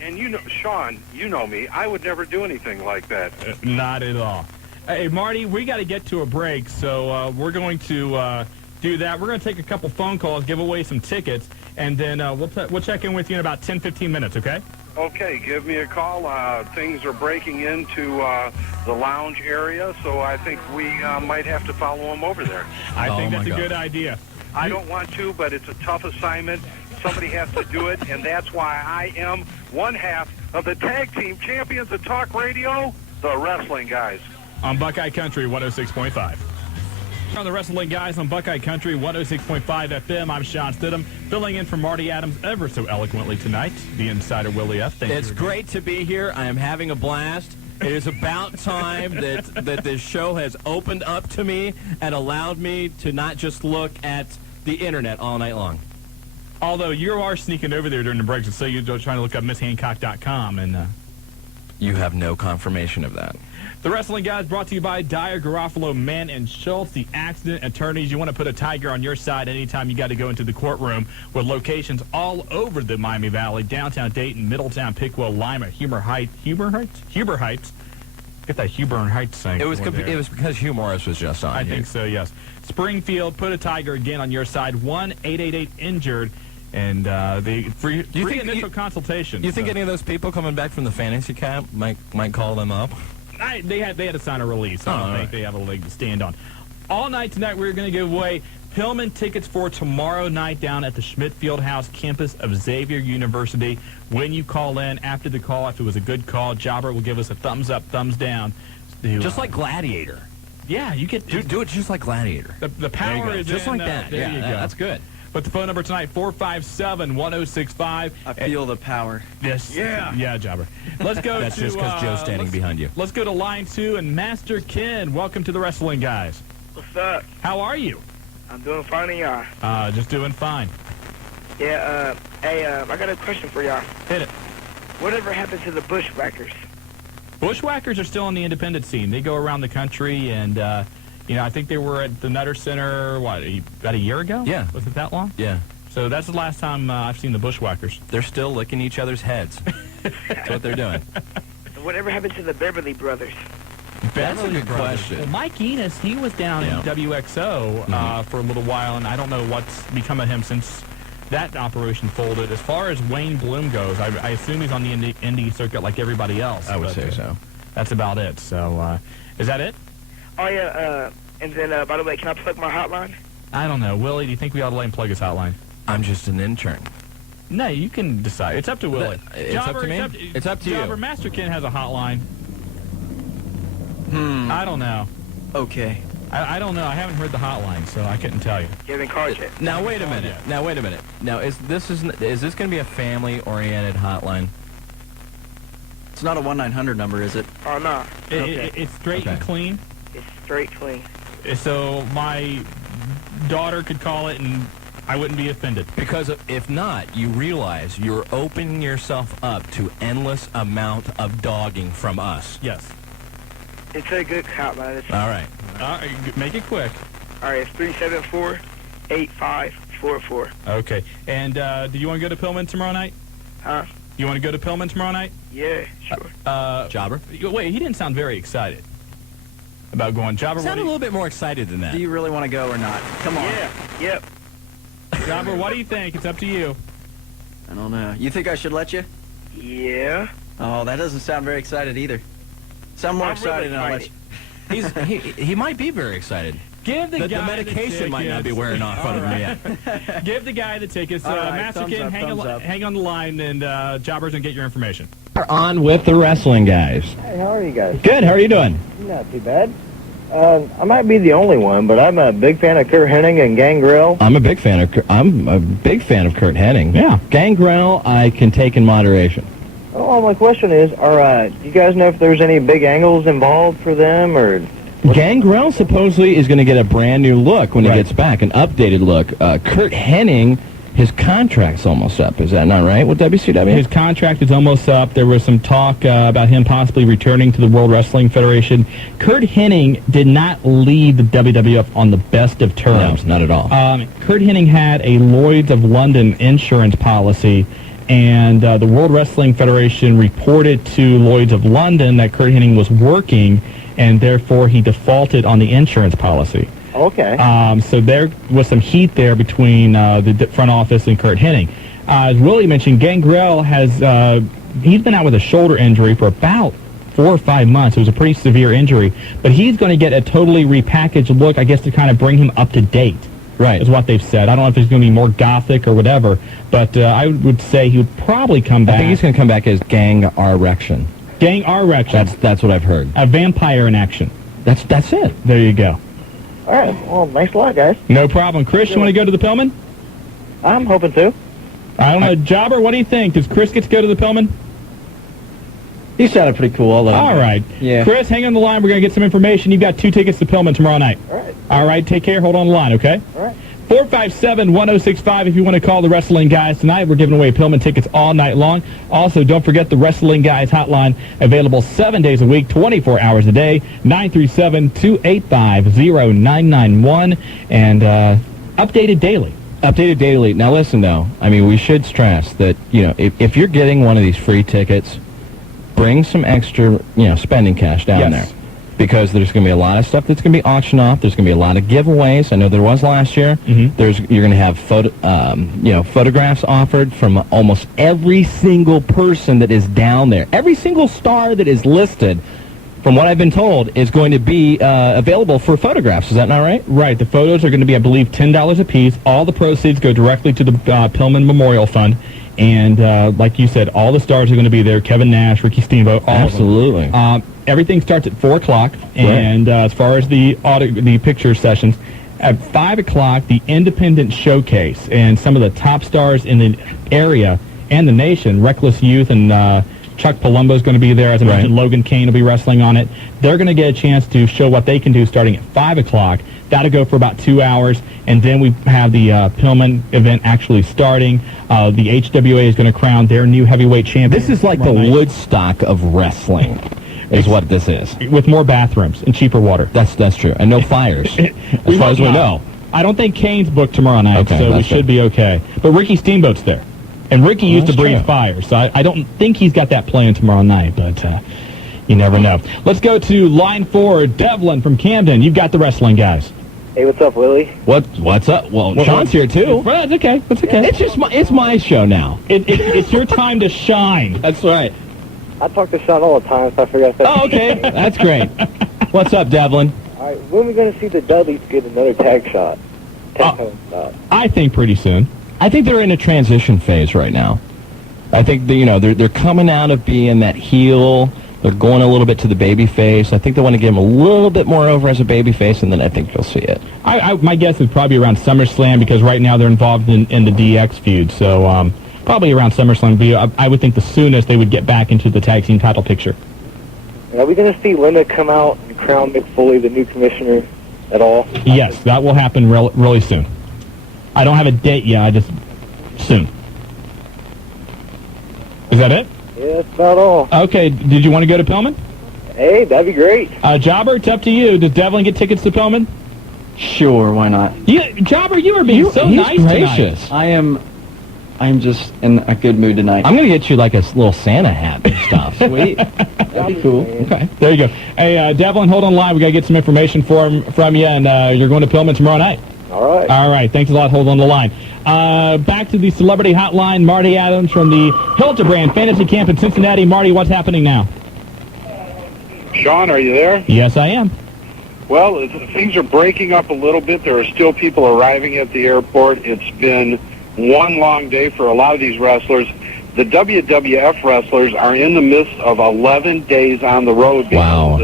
and you know, Shawn, you know me. I would never do anything like that. Not at all. Hey, Marty, we got to get to a break, so we're going to do that. We're going to take a couple phone calls, give away some tickets, and then we'll check in with you in about 10, 15 minutes, okay? Okay, give me a call. Things are breaking into the lounge area, so I think we might have to follow them over there. I think that's a good idea. I don't want to, but it's a tough assignment. Somebody has to do it, and that's why I am one half of the tag team champions of talk radio, the Wrestling Guys. On Buckeye Country 106.5. On the Wrestling Guys on Buckeye Country 106.5 FM, I'm Shawn Stidham, filling in for Marty Adams ever so eloquently tonight, the Insider Willie F. Thank you. It's great to be here. I am having a blast. It is about time that this show has opened up to me and allowed me to not just look at the internet all night long. Although you are sneaking over there during the breaks, so you're trying to look up MissHancock.com, and you have no confirmation of that. The Wrestling Guys brought to you by Dyer, Garofalo, Mann, and Schultz, the accident attorneys. You want to put a tiger on your side anytime you got to go into the courtroom, with locations all over the Miami Valley, downtown Dayton, Middletown, Pickwill, Lima, Huber Heights. Get that Huber Heights thing. It was because Hugh Morris was just on. I think so, yes. Springfield, put a tiger again on your side. 1-888-INJURED. And the free initial consultation. You think any of those people coming back from the fantasy camp might call them up? They had to sign a release. So I don't think they have a leg to stand on. All night tonight, we're going to give away Pillman tickets for tomorrow night down at the Schmidt Fieldhouse campus of Xavier University. When you call in, after the call, if it was a good call, Jobber will give us a thumbs up, thumbs down. Just like Gladiator. Yeah, you get do it just like Gladiator. The power is just in, like that. There you go. That's good. But the phone number tonight, 457-1065. I feel the power. Yes. Yeah, Jobber. Let's go. That's just because Joe's standing behind you. Let's go to line 2 and Master Ken. Welcome to the Wrestling Guys. What's up? How are you? I'm doing fine, and y'all? Just doing fine. Yeah, hey, I got a question for y'all. Hit it. Whatever happened to the Bushwhackers? Bushwhackers are still on the independent scene. They go around the country, and, I think they were at the Nutter Center, about a year ago? Yeah. Was it that long? Yeah. So that's the last time I've seen the Bushwhackers. They're still licking each other's heads. That's what they're doing. Whatever happened to the Beverly Brothers? That's a good question. Well, Mike Enos, he was down in WXO for a little while, and I don't know what's become of him since that operation folded. As far as Wayne Bloom goes, I assume he's on the indie circuit like everybody else. I would say so. That's about it. So, is that it? Oh, yeah, and then, by the way, can I plug my hotline? I don't know. Willie, do you think we ought to let him plug his hotline? I'm just an intern. No, you can decide. It's up to Willie. It's up to me? It's up to you. Jobber, Master Ken has a hotline. I don't know. Okay. I don't know. I haven't heard the hotline, so I couldn't tell you. You haven't called yet? Now, wait a minute. Now, is this going to be a family-oriented hotline? It's not a 1-900 number, is it? Oh, no. It's straight and clean. It's straight clean. So my daughter could call it, and I wouldn't be offended. Because if not, you realize you're opening yourself up to endless amount of dogging from us. Yes. It's a good hotline. All right. Make it quick. All right, it's 374-8544. Okay. And do you want to go to Pillman tomorrow night? Huh? You want to go to Pillman tomorrow night? Yeah, sure. Jobber? Wait, he didn't sound very excited about going. Jobber, Sound a little bit more excited than that. Do you really want to go or not? Come on. Yeah, yep. Jobber, what do you think? It's up to you. I don't know. You think I should let you? Yeah. Oh, that doesn't sound very excited either. Sound more I'm excited really and I'll let you. He might be very excited. Give the guy medication might not be wearing off out of him yet. Give the guy the tickets. right, Master thumbs Kid, up, hang on the line, and Jobber's going to get your information. We're on with the wrestling guys. Hey, how are you guys? Good. How are you doing? Not too bad. I might be the only one, but I'm a big fan of Kurt Hennig and Gangrel. I'm a big fan of Kurt Hennig. Yeah. Gangrel, I can take in moderation. Oh, my question is, do you guys know if there's any big angles involved for them, or? Gangrel supposedly is going to get a brand new look when he gets back, an updated look. Kurt Hennig, his contract's almost up. Is that not right with WCW? His contract is almost up. There was some talk about him possibly returning to the World Wrestling Federation. Kurt Hennig did not leave the WWF on the best of terms. No, not at all. Kurt Hennig had a Lloyd's of London insurance policy, and the World Wrestling Federation reported to Lloyd's of London that Kurt Hennig was working, and therefore he defaulted on the insurance policy. Okay. So there was some heat there between the front office and Kurt Hennig. As Willie mentioned, Gangrel has he's been out with a shoulder injury for about 4 or 5 months. It was a pretty severe injury, but he's going to get a totally repackaged look, I guess, to kind of bring him up to date. Right. Is what they've said. I don't know if it's going to be more gothic or whatever, but I would say he would probably come back. I think he's going to come back as Gang R-Rection. Gang R-Rection. That's what I've heard. A vampire in action. That's it. There you go. All right. Well, thanks a lot, guys. No problem. Chris, you want to go to the Pillman? I'm hoping to. I don't know. Jobber, what do you think? Does Chris get to go to the Pillman? He sounded pretty cool. All right. Yeah. Chris, hang on the line. We're going to get some information. You've got 2 tickets to Pillman tomorrow night. All right. All right. Take care. Hold on the line, okay? All right. 457-1065 if you want to call the Wrestling Guys tonight. We're giving away Pillman tickets all night long. Also, don't forget the Wrestling Guys hotline, available 7 days a week, 24 hours a day, 937-285-0991, and updated daily. Updated daily. Now listen, though. I mean, we should stress that, if you're getting one of these free tickets, bring some extra, spending cash down there. Because there's going to be a lot of stuff that's going to be auctioned off. There's going to be a lot of giveaways. I know there was last year. Mm-hmm. You're going to have photographs offered from almost every single person that is down there. Every single star that is listed, from what I've been told, is going to be available for photographs. Is that not right? Right. The photos are going to be, I believe, $10 a piece. All the proceeds go directly to the Pillman Memorial Fund. And like you said, all the stars are going to be there. Kevin Nash, Ricky Steamboat, all Absolutely. of them. Everything starts at 4 o'clock. And as far as the picture sessions, at 5 o'clock, the Independent Showcase. And some of the top stars in the area and the nation, Reckless Youth and Chuck Palumbo is going to be there. As I mentioned, Logan Kane will be wrestling on it. They're going to get a chance to show what they can do starting at 5 o'clock. That'll go for about 2 hours, and then we have the Pillman event actually starting. The HWA is going to crown their new heavyweight champion. This is like the Woodstock of wrestling, is what this is. With more bathrooms and cheaper water. That's true, and no fires, as far as we know. I don't think Kane's booked tomorrow night, so we should be okay. But Ricky Steamboat's there, and Ricky used to breathe fire, so I don't think he's got that plan tomorrow night, but you never know. Let's go to line 4, Devlin from Camden. You've got the Wrestling Guys. Hey, what's up, Willie? What's up? Well, Sean's here too. Well, it's okay. It's okay. It's my show now. It's your time to shine. That's right. I talk to Shawn all the time, so I forgot that. Oh, okay. That's great. What's up, Devlin? All right, when are we going to see the Dudleys get another tag shot? I think pretty soon. I think they're in a transition phase right now. I think they're coming out of being that heel. They're going a little bit to the baby face. I think they want to get him a little bit more over as a baby face, and then I think you'll see it. My guess is probably around SummerSlam, because right now they're involved in the DX feud. So probably around SummerSlam. I would think the soonest they would get back into the tag team title picture. Are we going to see Linda come out and crown Mick Foley the new commissioner at all? Yes, that will happen really soon. I don't have a date yet. Soon. Is that it? Yeah, that's about all. Okay, did you want to go to Pillman? Hey, that'd be great. Jobber, it's up to you. Does Devlin get tickets to Pillman? Sure, why not? Jobber, you were being so nice gracious. tonight. I'm just in a good mood tonight. I'm going to get you like a little Santa hat and stuff. Sweet. That'd be cool. Okay, there you go. Hey, Devlin, hold on line. We got to get some information from you, and you're going to Pillman tomorrow night. All right. All right. Thanks a lot. Hold on the line. Back to the celebrity hotline. Marty Adams from the Hildebrand Fantasy Camp in Cincinnati. Marty, what's happening now? Shawn, are you there? Yes, I am. Well, things are breaking up a little bit. There are still people arriving at the airport. It's been one long day for a lot of these wrestlers. The WWF wrestlers are in the midst of 11 days on the road. Wow.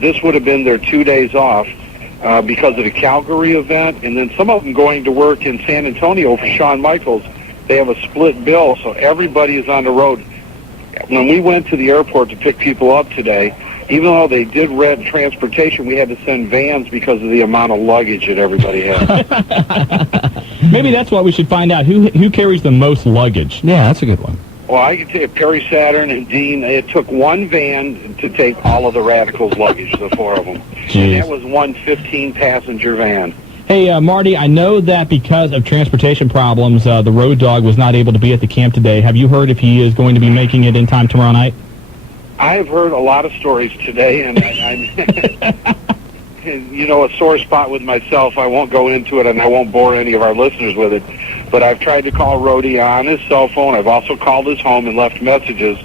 This would have been their 2 days off because of the Calgary event, and then some of them going to work in San Antonio for Shawn Michaels. They have a split bill, so everybody is on the road. When we went to the airport to pick people up today, even though they did rent transportation, we had to send vans because of the amount of luggage that everybody had. Maybe that's what we should find out. Who carries the most luggage? Yeah, that's a good one. Well, I can tell you, Perry Saturn and Dean, it took one van to take all of the Radicals' luggage, the four of them. Jeez. And that was one 15-passenger van. Hey, Marty, I know that because of transportation problems, the Road Dogg was not able to be at the camp today. Have you heard if he is going to be making it in time tomorrow night? I have heard a lot of stories today, and I'm, you know, a sore spot with myself. I won't go into it, and I won't bore any of our listeners with it. But I've tried to call Rhodey on his cell phone. I've also called his home and left messages.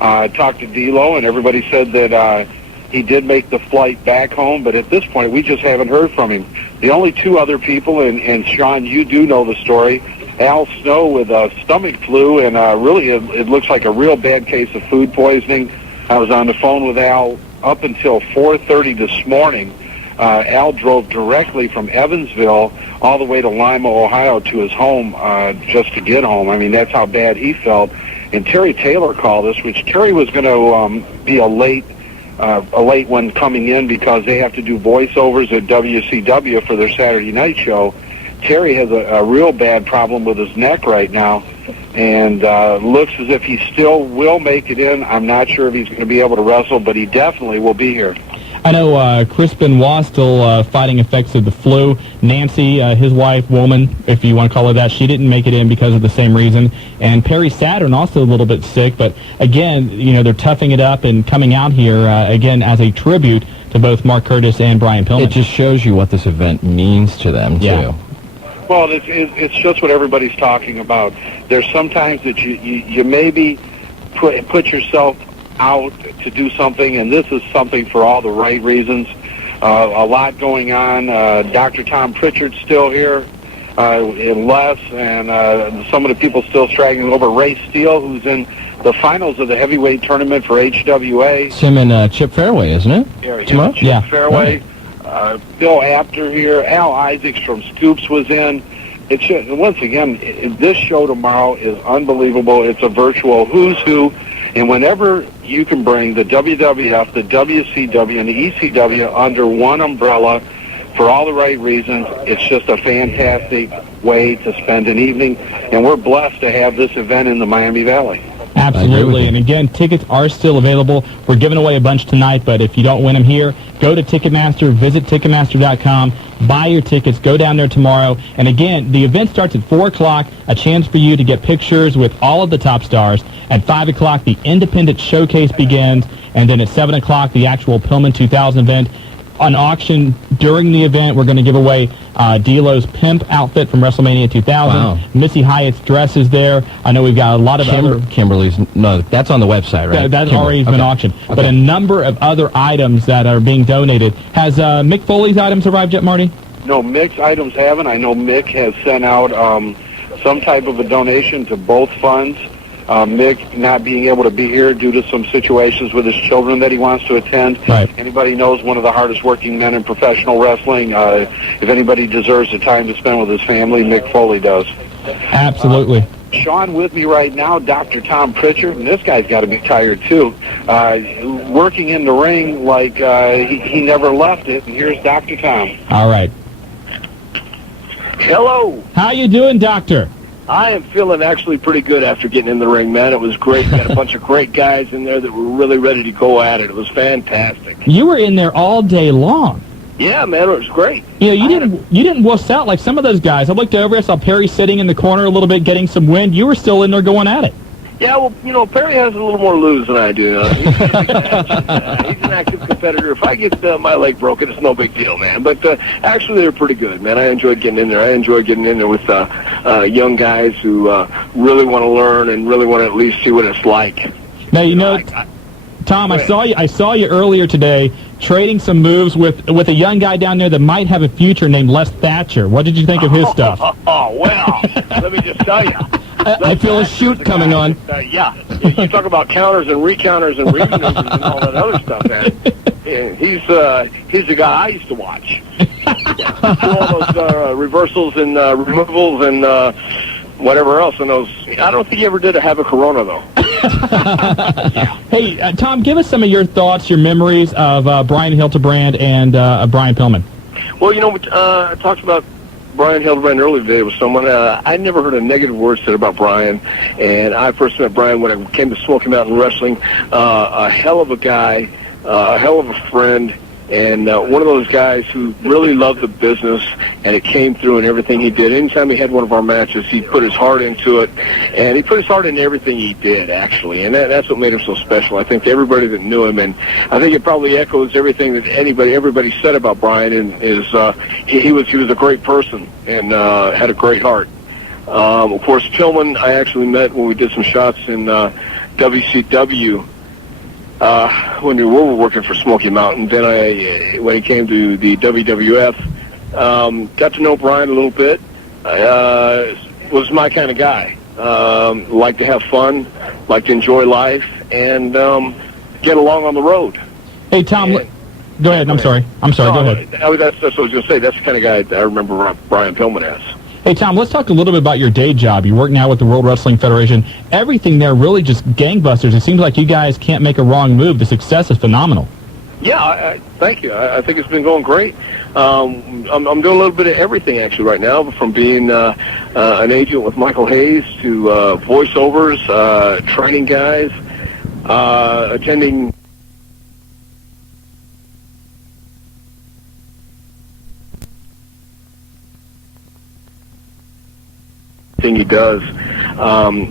I talked to D'Lo, and everybody said that he did make the flight back home. But at this point, we just haven't heard from him. The only two other people, and Shawn, you do know the story, Al Snow with a stomach flu, and really it looks like a real bad case of food poisoning. I was on the phone with Al up until 4:30 this morning. Al drove directly from Evansville all the way to Lima, Ohio, to his home just to get home. I mean, that's how bad he felt. And Terry Taylor called us, which Terry was going to be a late one coming in because they have to do voiceovers at WCW for their Saturday night show. Terry has a real bad problem with his neck right now, and looks as if he still will make it in. I'm not sure if he's going to be able to wrestle, but he definitely will be here. I know Chris Benoit still fighting effects of the flu. Nancy, his wife, woman, if you want to call her that, she didn't make it in because of the same reason. And Perry Saturn also a little bit sick. But, again, you know, they're toughing it up and coming out here, again, as a tribute to both Mark Curtis and Brian Pillman. It just shows you what this event means to them, too. Well, it's just what everybody's talking about. There's sometimes that you maybe put yourself out to do something, and this is something for all the right reasons. A lot going on. Dr. Tom Pritchard's still here, and Les, and some of the people still straggling over. Ray Steele, who's in the finals of the heavyweight tournament for HWA. It's him and Chip Fairway, isn't it? Yeah, Chip Fairway. Bill Apter here. Al Isaacs from Scoops was in. Once again, this show tomorrow is unbelievable. It's a virtual who's who. And whenever you can bring the WWF, the WCW, and the ECW under one umbrella for all the right reasons, it's just a fantastic way to spend an evening. And we're blessed to have this event in the Miami Valley. Absolutely. And again, tickets are still available. We're giving away a bunch tonight, but if you don't win them here, go to Ticketmaster, visit Ticketmaster.com, buy your tickets, go down there tomorrow. And again, the event starts at 4 o'clock, a chance for you to get pictures with all of the top stars. At 5 o'clock, the Independent Showcase begins, and then at 7 o'clock, the actual Pillman 2000 event. An auction during the event, we're going to give away D'Lo's Pimp outfit from WrestleMania 2000. Wow. Missy Hyatt's dress is there. I know we've got a lot of other... Kimberly's... No, that's on the website, right? That's already been auctioned. Okay. But a number of other items that are being donated. Has Mick Foley's items arrived yet, Marty? No, Mick's items haven't. I know Mick has sent out some type of a donation to both funds. Mick not being able to be here due to some situations with his children that he wants to attend. Right. Anybody knows one of the hardest working men in professional wrestling. If anybody deserves the time to spend with his family, Mick Foley does. Absolutely. Shawn with me right now, Dr. Tom Pritchard, and this guy's got to be tired too. Working in the ring like he never left it, and here's Dr. Tom. All right. Hello. How you doing, Doctor? I am feeling actually pretty good after getting in the ring, man. It was great. We had a bunch of great guys in there that were really ready to go at it. It was fantastic. You were in there all day long. Yeah, man, it was great. You know, you didn't wuss out like some of those guys. I looked over, I saw Perry sitting in the corner a little bit, getting some wind. You were still in there going at it. Yeah, well, you know, Perry has a little more lose than I do. He's an active competitor. If I get my leg broken, it's no big deal, man. But actually, they're pretty good, man. I enjoyed getting in there. I enjoyed getting in there with young guys who really want to learn and really want to at least see what it's like. Now, you know, Tom, I saw you earlier today trading some moves with a young guy down there that might have a future named Les Thatcher. What did you think of his stuff? Oh, well, let me just tell you. I feel a shoot coming on. Yeah, you talk about counters and recounters and remaneuvers and all that other stuff, man. Yeah, he's the guy I used to watch. Do all those reversals and removals and whatever else. And those, I don't think he ever did have a Corona though. Hey, Tom, give us some of your thoughts, your memories of Brian Hildebrand and Brian Pillman. Well, you know, I talked about Brian Hildebrand earlier today with someone. I never heard a negative word said about Brian, and I first met Brian when I came to Smoky Mountain Wrestling. A hell of a guy, a hell of a friend, and one of those guys who really loved the business, and it came through in everything he did. Anytime he had one of our matches, he put his heart into it, and he put his heart into everything he did, actually, and that's what made him so special, I think, to everybody that knew him, and I think it probably echoes everything that everybody said about Brian, and he was a great person and had a great heart. Of course, Pillman, I actually met when we did some shots in WCW, when we were working for Smoky Mountain. Then when he came to the WWF, got to know Brian a little bit. Was my kind of guy. Liked to have fun, liked to enjoy life, and get along on the road. Hey, Tom, go ahead. I'm sorry. Go ahead. That's what I was going to say. That's the kind of guy I remember Brian Pillman as. Hey, Tom, let's talk a little bit about your day job. You work now with the World Wrestling Federation. Everything there really just gangbusters. It seems like you guys can't make a wrong move. The success is phenomenal. Yeah, thank you. I think it's been going great. I'm doing a little bit of everything, actually, right now, from being an agent with Michael Hayes to voiceovers, training guys, attending... thing he does.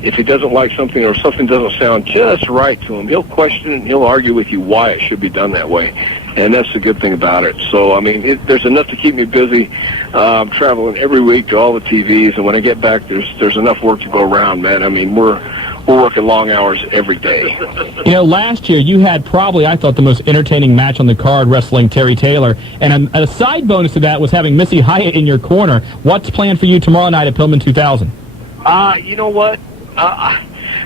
If he doesn't like something or something doesn't sound just right to him, he'll question it and he'll argue with you why it should be done that way. And that's the good thing about it. So, I mean, there's enough to keep me busy. I'm traveling every week to all the TVs, and when I get back, there's enough work to go around, man. I mean, we're working long hours every day. You know, last year you had probably, I thought, the most entertaining match on the card, wrestling Terry Taylor. And a side bonus to that was having Missy Hyatt in your corner. What's planned for you tomorrow night at Pillman 2000? You know what?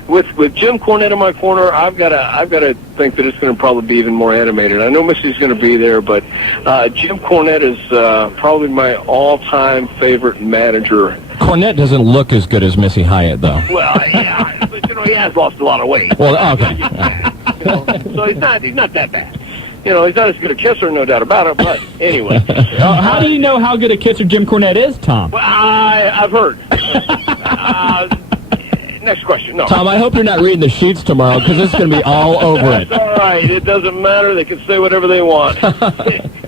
With Jim Cornette in my corner, I've got to think that it's going to probably be even more animated. I know Missy's going to be there, but Jim Cornette is probably my all-time favorite manager. Cornette doesn't look as good as Missy Hyatt, though. Well, yeah, but you know he has lost a lot of weight. Well, okay. So he's not that bad. You know, he's not as good a kisser, no doubt about it. But anyway, how do you know how good a kisser Jim Cornette is, Tom? Well, I've heard. Next question. No. Tom, I hope you're not reading the sheets tomorrow, because it's going to be all over it. It's all right. It doesn't matter. They can say whatever they want.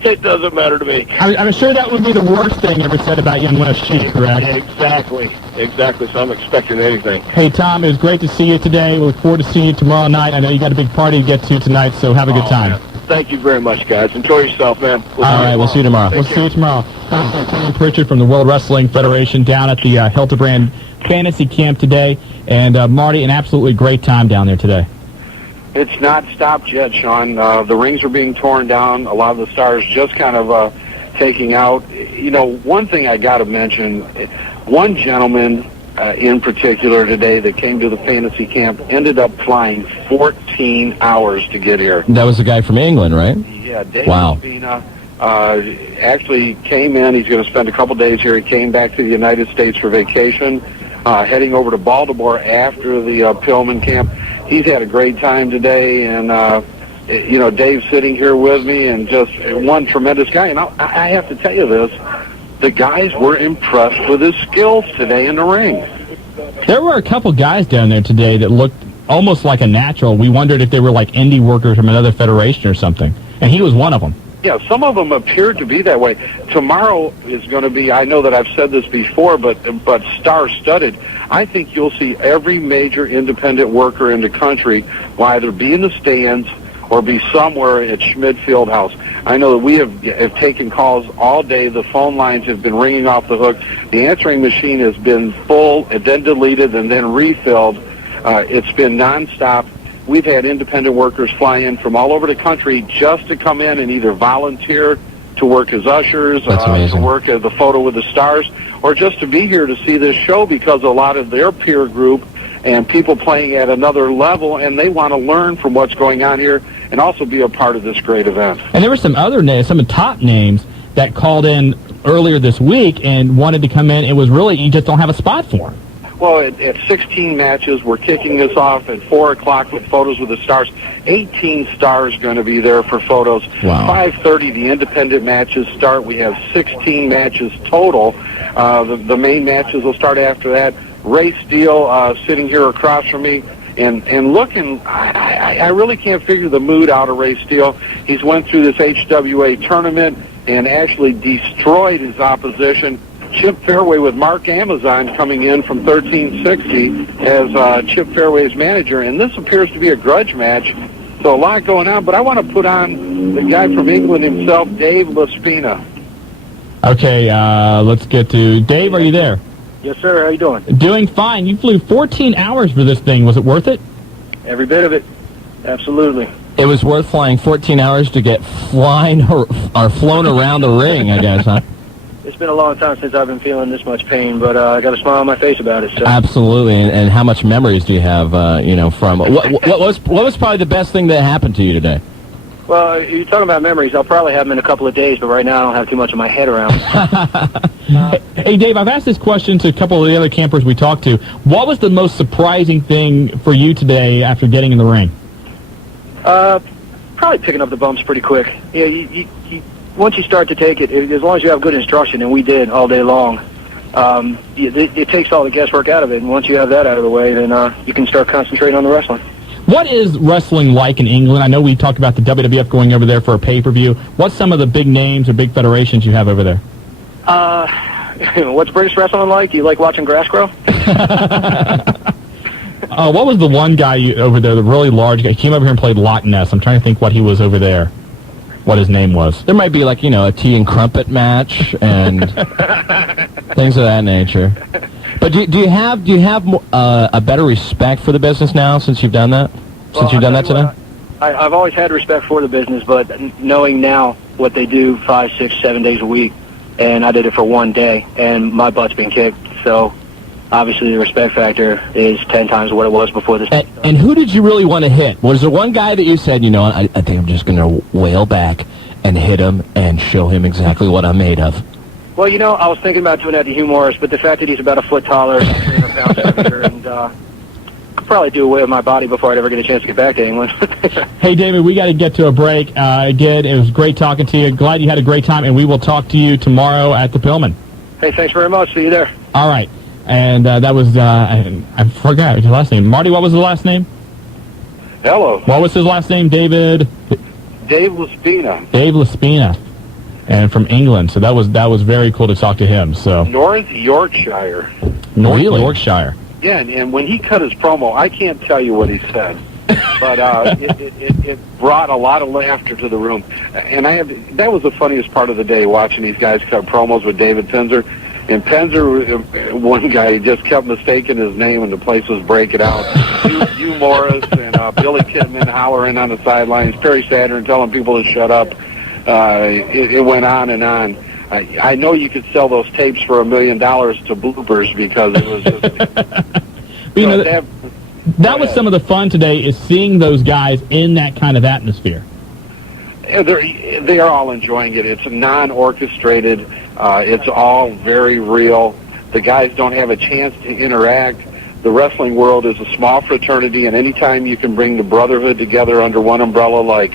It doesn't matter to me. I'm sure that would be the worst thing ever said about Young West Sheet, correct? Exactly. So I'm expecting anything. Hey, Tom, it was great to see you today. We look forward to seeing you tomorrow night. I know you got a big party to get to tonight, so have a good time. Man. Thank you very much, guys. Enjoy yourself, man. All right, we'll see you tomorrow. We'll see you tomorrow. Tom Pritchard from the World Wrestling Federation down at the Hildebrand Fantasy Camp today. And Marty, an absolutely great time down there today. It's not stopped yet, Shawn. The rings are being torn down. A lot of the stars just kind of taking out. You know, one thing I got to mention, one gentleman in particular today that came to the fantasy camp ended up flying 14 hours to get here. That was the guy from England, right? Yeah, Dave wow. Spina, actually came in. He's going to spend a couple days here. He came back to the United States for vacation, heading over to Baltimore after the Pillman camp. He's had a great time today, and you know, Dave's sitting here with me, and just one tremendous guy. And I have to tell you this. The guys were impressed with his skills today in the ring. There were a couple guys down there today that looked almost like a natural. We wondered if they were like indie workers from another federation or something. And he was one of them. Yeah, some of them appeared to be that way. Tomorrow is going to be, I know that I've said this before, but star-studded. I think you'll see every major independent worker in the country will either be in the stands or be somewhere at Schmidt Fieldhouse. I know that we have taken calls all day. The phone lines have been ringing off the hook. The answering machine has been full and then deleted and then refilled. It's been nonstop. we've had independent workers fly in from all over the country just to come in and either volunteer to work as ushers, to work as the photo with the stars, or just to be here to see this show because a lot of their peer group and people playing at another level, and they want to learn from what's going on here and also be a part of this great event. And there were some other names, some top names that called in earlier this week and wanted to come in. It was really, you just don't have a spot for them. Well, at 16 matches, we're kicking this off at 4 o'clock with photos with the stars. 18 stars going to be there for photos. Wow. 5:30, the independent matches start. We have 16 matches total. The main matches will start after that. Ray Steele sitting here across from me. And looking, I really can't figure the mood out of Ray Steele. He's went through this HWA tournament and actually destroyed his opposition. Chip Fairway with Mark Amazon coming in from 1360 as Chip Fairway's manager. And this appears to be a grudge match. So a lot going on. But I want to put on the guy from England himself, Dave LaSpina. Okay, let's get to Dave. Are you there? Yes, sir. How you doing? Doing fine. You flew 14 hours for this thing. Was it worth it? Every bit of it. Absolutely. It was worth flying 14 hours to get flown around the ring, I guess, huh? It's been a long time since I've been feeling this much pain, but I got a smile on my face about it. So. Absolutely. And how much memories do you have, from... What was probably the best thing that happened to you today? Well, you're talking about memories. I'll probably have them in a couple of days, but right now I don't have too much of my head around. Hey, Dave, I've asked this question to a couple of the other campers we talked to. What was the most surprising thing for you today after getting in the ring? Probably picking up the bumps pretty quick. Yeah, you once you start to take it, as long as you have good instruction, and we did all day long, it takes all the guesswork out of it. And once you have that out of the way, then you can start concentrating on the wrestling. What is wrestling like in England? I know we talked about the WWF going over there for a pay-per-view. What's some of the big names or big federations you have over there? What's British wrestling like? Do you like watching grass grow? What was the one guy over there, the really large guy? He came over here and played Loch Ness. I'm trying to think what he was over there, what his name was. There might be like, a tea and crumpet match and things of that nature. But do you have a better respect for the business now since you've done that? Since you've done that today? I've always had respect for the business, but knowing now what they do 5, 6, 7 days a week, and I did it for one day, and my butt's been kicked. So obviously the respect factor is 10 times what it was before this. And who did you really want to hit? Was there one guy that you said, I think I'm just going to wail back and hit him and show him exactly what I'm made of? Well, I was thinking about doing that to Hugh Morris, but the fact that he's about a foot taller, 300 pounds heavier, and could probably do away with my body before I'd ever get a chance to get back to England. Hey, David, we got to get to a break. Again, it was great talking to you. Glad you had a great time, and we will talk to you tomorrow at the Pillman. Hey, thanks very much. See you there. All right. And that was, I forgot his last name. Marty, what was the last name? Hello. What was his last name, David? Dave LaSpina. Dave LaSpina. And from England, so that was very cool to talk to him. So North Yorkshire. North Yorkshire. Yeah, and when he cut his promo, I can't tell you what he said, but it brought a lot of laughter to the room. And that was the funniest part of the day, watching these guys cut promos with David Penzer. And Penzer, one guy, just kept mistaking his name, and the place was breaking out. Hugh Morris and Billy Kidman hollering on the sidelines, Perry Saturn telling people to shut up. It went on and on. I know you could sell those tapes for $1 million to bloopers because it was just... that was some of the fun today, is seeing those guys in that kind of atmosphere. They are all enjoying it. It's non-orchestrated. It's all very real. The guys don't have a chance to interact. The wrestling world is a small fraternity, and anytime you can bring the brotherhood together under one umbrella like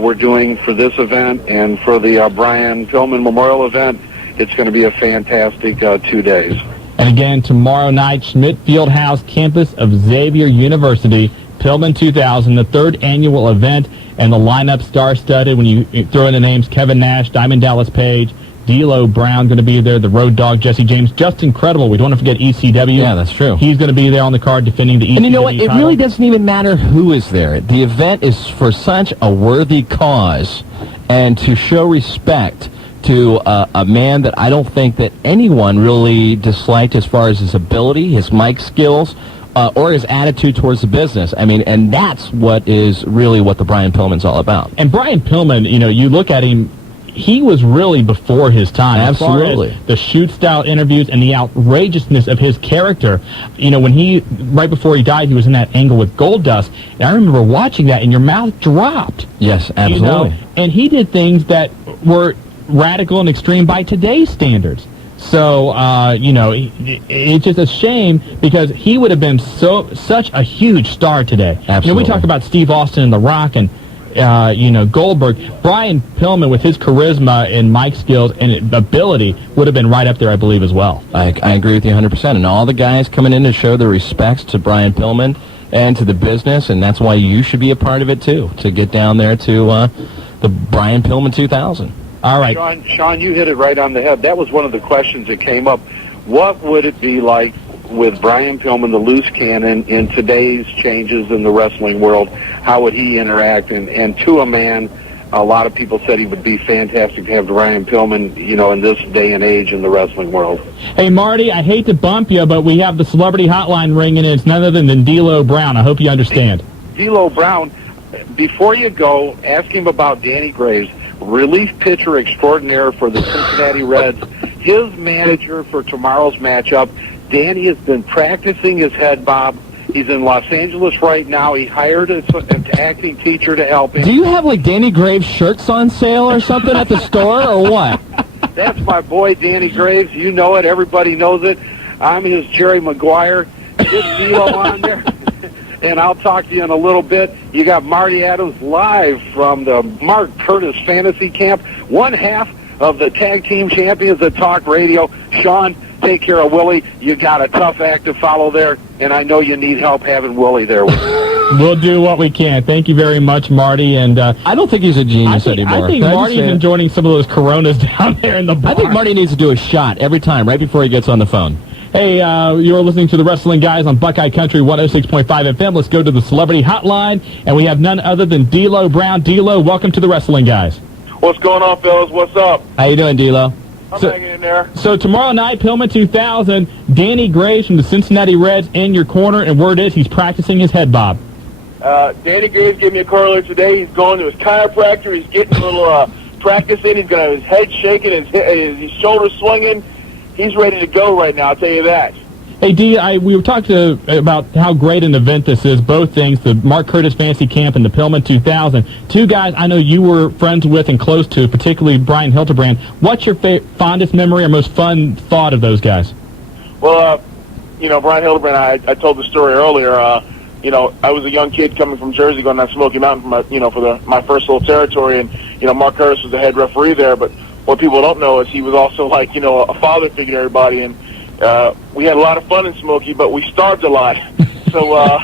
we're doing for this event and for the Brian Pillman Memorial event, it's going to be a fantastic 2 days. And again, tomorrow night, Schmidt Fieldhouse, campus of Xavier University, Pillman 2000, the 3rd annual event, and the lineup star-studded when you throw in the names Kevin Nash, Diamond Dallas Page, D'Lo Brown going to be there, the Road Dogg, Jesse James, just incredible. We don't want to forget ECW. Yeah, that's true. He's going to be there on the card defending the ECW And you know what? It title. really doesn't even matter who is there. The event is for such a worthy cause, and to show respect to a man that I don't think that anyone really disliked as far as his ability, his mic skills, or his attitude towards the business. I mean, and that's what is really what the Brian Pillman's all about. And Brian Pillman, you look at him, he was really before his time. Absolutely. As far as the shoot-style interviews and the outrageousness of his character. When right before he died, he was in that angle with Goldust. And I remember watching that, and your mouth dropped. Yes, absolutely. And he did things that were radical and extreme by today's standards. So, it's just a shame because he would have been such a huge star today. Absolutely. We talk about Steve Austin and The Rock and Goldberg. Brian Pillman, with his charisma and mic skills and ability, would have been right up there, I believe, as well. I agree with you 100%. And all the guys coming in to show their respects to Brian Pillman and to the business, and that's why you should be a part of it, too, to get down there to the Brian Pillman 2000. All right. Shawn, you hit it right on the head. That was one of the questions that came up. What would it be like with Brian Pillman, the loose cannon, in today's changes in the wrestling world? How would he interact? And to a man, a lot of people said he would be fantastic to have Brian Pillman, in this day and age in the wrestling world. Hey, Marty, I hate to bump you, but we have the celebrity hotline ringing, and it's none other than D'Lo Brown. I hope you understand. D'Lo Brown, before you go, ask him about Danny Graves, relief pitcher extraordinaire for the Cincinnati Reds, his manager for tomorrow's matchup. Danny has been practicing his head bob. He's in Los Angeles right now. He hired an acting teacher to help him. Do you have, Danny Graves shirts on sale or something at the store, or what? That's my boy, Danny Graves. You know it. Everybody knows it. I'm his Jerry Maguire. Get D'Lo on there. And I'll talk to you in a little bit. You got Marty Adams live from the Mark Curtis Fantasy Camp, one half of the tag team champions at Talk Radio. Shawn, take care of Willie. You got a tough act to follow there, and I know you need help having Willie there with you. We'll do what we can. Thank you very much, Marty. And I don't think he's a genius anymore. I think Marty's enjoying some of those Coronas down there in the bar. I think Marty needs to do a shot every time, right before he gets on the phone. Hey, you're listening to the Wrestling Guys on Buckeye Country 106.5 FM. Let's go to the Celebrity Hotline, and we have none other than D'Lo Brown. D'Lo, welcome to the Wrestling Guys. What's going on, fellas? What's up? How you doing, D'Lo? I'm hanging in there. So tomorrow night, Pillman 2000, Danny Graves from the Cincinnati Reds in your corner, and word is he's practicing his head bob. Danny Graves gave me a call earlier today. He's going to his chiropractor. He's getting a little practice in. He's going to have his head shaking, his shoulders swinging. He's ready to go right now, I'll tell you that. Hey, D, we were talking about how great an event this is, both things, the Mark Curtis Fantasy Camp and the Pillman 2000. Two guys I know you were friends with and close to, particularly Brian Hildebrand. What's your fondest memory or most fun thought of those guys? Well, Brian Hildebrand, I told the story earlier. I was a young kid coming from Jersey going down Smoky Mountain for my first little territory, and, Mark Curtis was the head referee there, but what people don't know is he was also a father figure to everybody, and we had a lot of fun in Smoky, but we starved a lot. So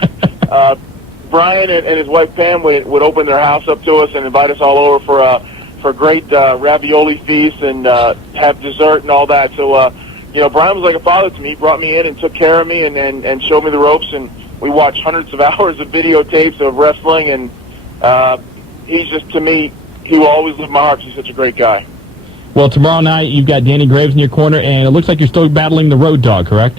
Brian and his wife Pam would open their house up to us and invite us all over for a great ravioli feast and have dessert and all that. So Brian was like a father to me. He brought me in and took care of me and showed me the ropes, and we watched hundreds of hours of videotapes of wrestling, and he's just, to me, he will always live in my heart. He's such a great guy. Well, tomorrow night you've got Danny Graves in your corner, and it looks like you're still battling the Road Dogg, correct?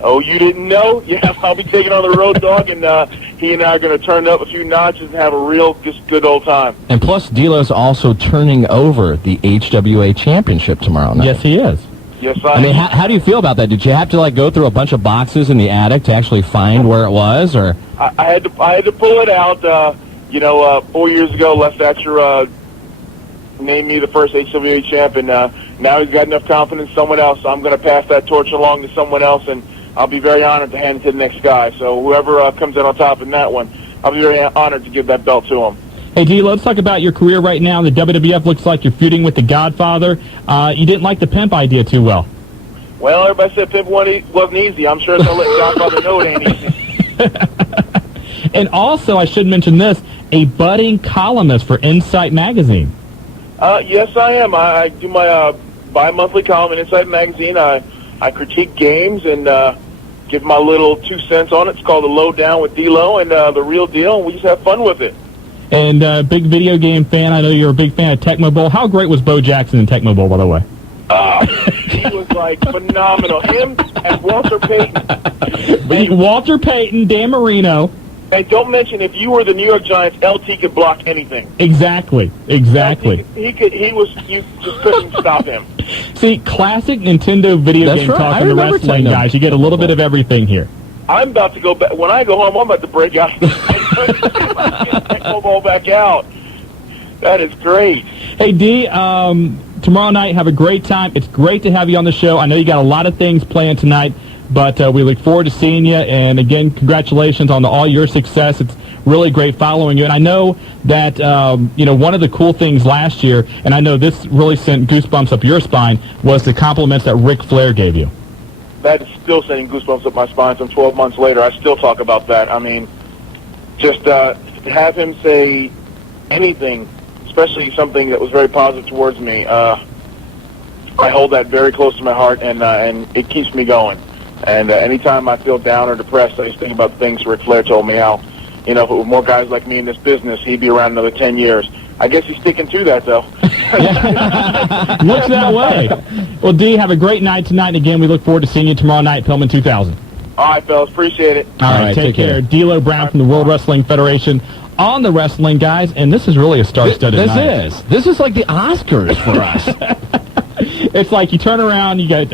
Oh, you didn't know? Yeah, I'll be taking on the Road Dogg, and he and I are going to turn up a few notches and have a real just good old time. And plus, D'Lo's also turning over the HWA Championship tomorrow night. Yes, he is. Yes, I mean, how do you feel about that? Did you have to go through a bunch of boxes in the attic to actually find where it was, or? I had to pull it out. 4 years ago, Les Thatcher named me the first HWA champ, and now he's got enough confidence in someone else, so I'm going to pass that torch along to someone else, and I'll be very honored to hand it to the next guy. So whoever comes out on top in that one, I'll be very honored to give that belt to him. Hey, D, let's talk about your career right now. The WWF looks like you're feuding with the Godfather. You didn't like the Pimp idea too well. Well, everybody said Pimp wasn't easy. I'm sure they'll let Godfather know it ain't easy. And also, I should mention this, a budding columnist for Insight Magazine. Yes, I am. I do my bi-monthly column in Insight Magazine. I critique games and give my little 2 cents on it. It's called The Lowdown with D-Lo and The Real Deal, and we just have fun with it. And big video game fan. I know you're a big fan of Tecmo Bowl. How great was Bo Jackson in Tecmo Bowl, by the way? He was like phenomenal. Him and Walter Payton. Walter Payton, Dan Marino. And don't mention, if you were the New York Giants, LT could block anything. Exactly. You just couldn't stop him. See, classic Nintendo video game talk in the wrestling, guys. You get a little bit of everything here. I'm about to go back. When I go home, I'm about to break out. Take my ball back out. That is great. Hey, D, tomorrow night, have a great time. It's great to have you on the show. I know you got a lot of things planned tonight, but we look forward to seeing you. And, again, congratulations on all your success. It's really great following you. And I know that, one of the cool things last year, and I know this really sent goosebumps up your spine, was the compliments that Ric Flair gave you. That is still sending goosebumps up my spine. Some 12 months later, I still talk about that. I mean, just to have him say anything, especially something that was very positive towards me, I hold that very close to my heart, and it keeps me going. And anytime I feel down or depressed, I just think about the things Ric Flair told me, how, if it were more guys like me in this business, he'd be around another 10 years. I guess he's sticking to that, though. Looks that way. Well, D, have a great night tonight. And again, we look forward to seeing you tomorrow night, Pillman 2000. All right, fellas. Appreciate it. All right, take care. D'Lo Brown from the World Wrestling Federation on the wrestling, guys. And this is really a star-studded night. This is like the Oscars for us. It's like you turn around, you got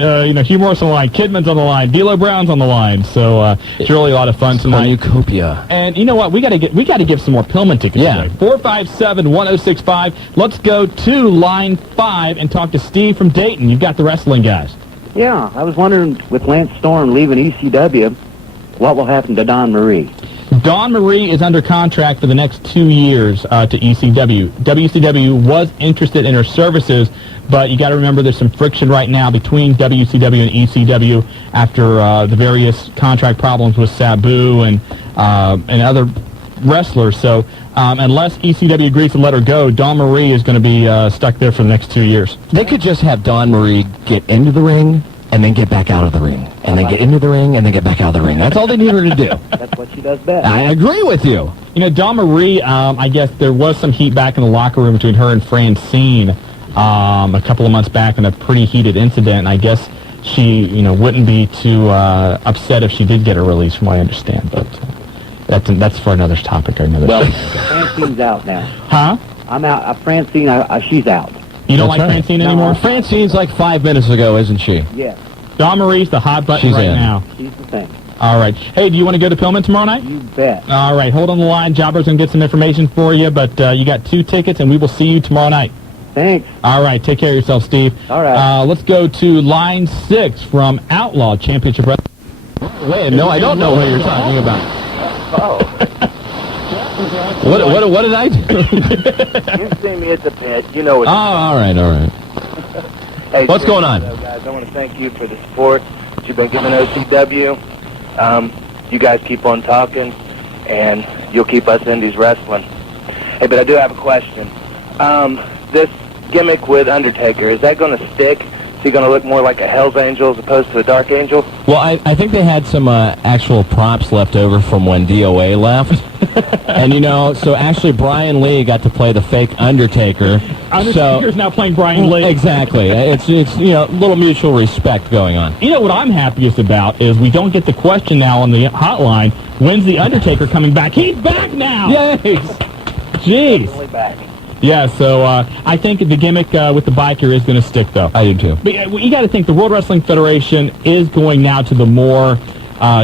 Hugh Morris on the line, Kidman's on the line, D'Lo Brown's on the line. So it's really a lot of fun tonight. Utopia. And you know what? We got to give some more Pillman tickets today. 457-1065. Let's go to line 5 and talk to Steve from Dayton. You've got the wrestling guys. Yeah, I was wondering, with Lance Storm leaving ECW, what will happen to Don Marie? Dawn Marie is under contract for the next 2 years to ECW. WCW was interested in her services, but you got to remember there's some friction right now between WCW and ECW after the various contract problems with Sabu and other wrestlers. So unless ECW agrees to let her go, Dawn Marie is going to be stuck there for the next 2 years. They could just have Dawn Marie get into the ring and then get back out of the ring, and then get into the ring, and then get back out of the ring. That's all they need her to do. That's what she does best. I agree with you. Dawn Marie, I guess there was some heat back in the locker room between her and Francine a couple of months back in a pretty heated incident, and I guess she, wouldn't be too upset if she did get a release, from what I understand, but that's for another topic or another Well, Francine's out now. Huh? I'm out. Francine, she's out. You don't like Francine anymore? Francine's like 5 minutes ago, isn't she? Yes. Dawn Marie's the hot button She's right in. now. She's the thing. All right. Hey, do you want to go to Pillman tomorrow night? You bet. All right. Hold on the line. Jobber's going to get some information for you, but you got 2 tickets, and we will see you tomorrow night. Thanks. All right. Take care of yourself, Steve. All right. Let's go to line 6 from Outlaw Championship Wrestling. Wait, no, I don't know what you're talking about. Oh. What did I do? You've seen me at the pit. You know what. All right. Hey, What's going on? Guys, I want to thank you for the support that you've been giving OCW. You guys keep on talking, and you'll keep us Indies wrestling. Hey, but I do have a question. This gimmick with Undertaker, is that going to stick? Is he going to look more like a Hell's Angel as opposed to a Dark Angel? Well, I think they had some actual props left over from when DOA left. And, so actually Brian Lee got to play the fake Undertaker. Undertaker's now playing Brian Lee. Exactly. It's a little mutual respect going on. You know what I'm happiest about is we don't get the question now on the hotline, when's the Undertaker coming back? He's back now! Yes! Jeez. Definitely back. Yeah, so I think the gimmick with the biker is going to stick, though. I do, too. But you got to think the World Wrestling Federation is going now to the more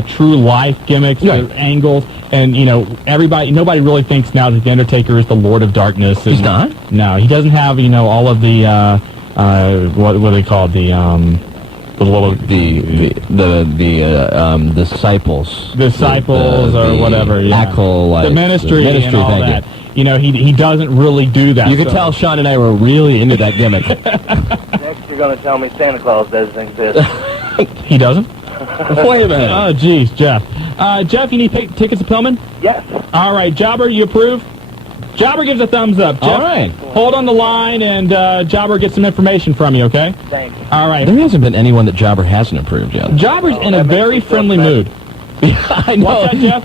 true life gimmicks or angles, and nobody really thinks now that the Undertaker is the Lord of Darkness. He's not? No, he doesn't have all of the what are they called, the disciples. Disciples or whatever. Yeah. Acolytes, the ministry and all that. He doesn't really do that. You can tell Shawn and I were really into that gimmick. Next, you're going to tell me Santa Claus doesn't exist. He doesn't? Wait a minute. Oh, geez, Jeff. Jeff, you need tickets to Pillman? Yes. All right, Jobber, you approve? Jobber gives a thumbs up. Jeff, all right. Hold on the line, and Jobber gets some information from you, okay? Thanks. All right. There hasn't been anyone that Jobber hasn't approved yet. Jobber's in a very friendly mood. I know. What's that, Jeff?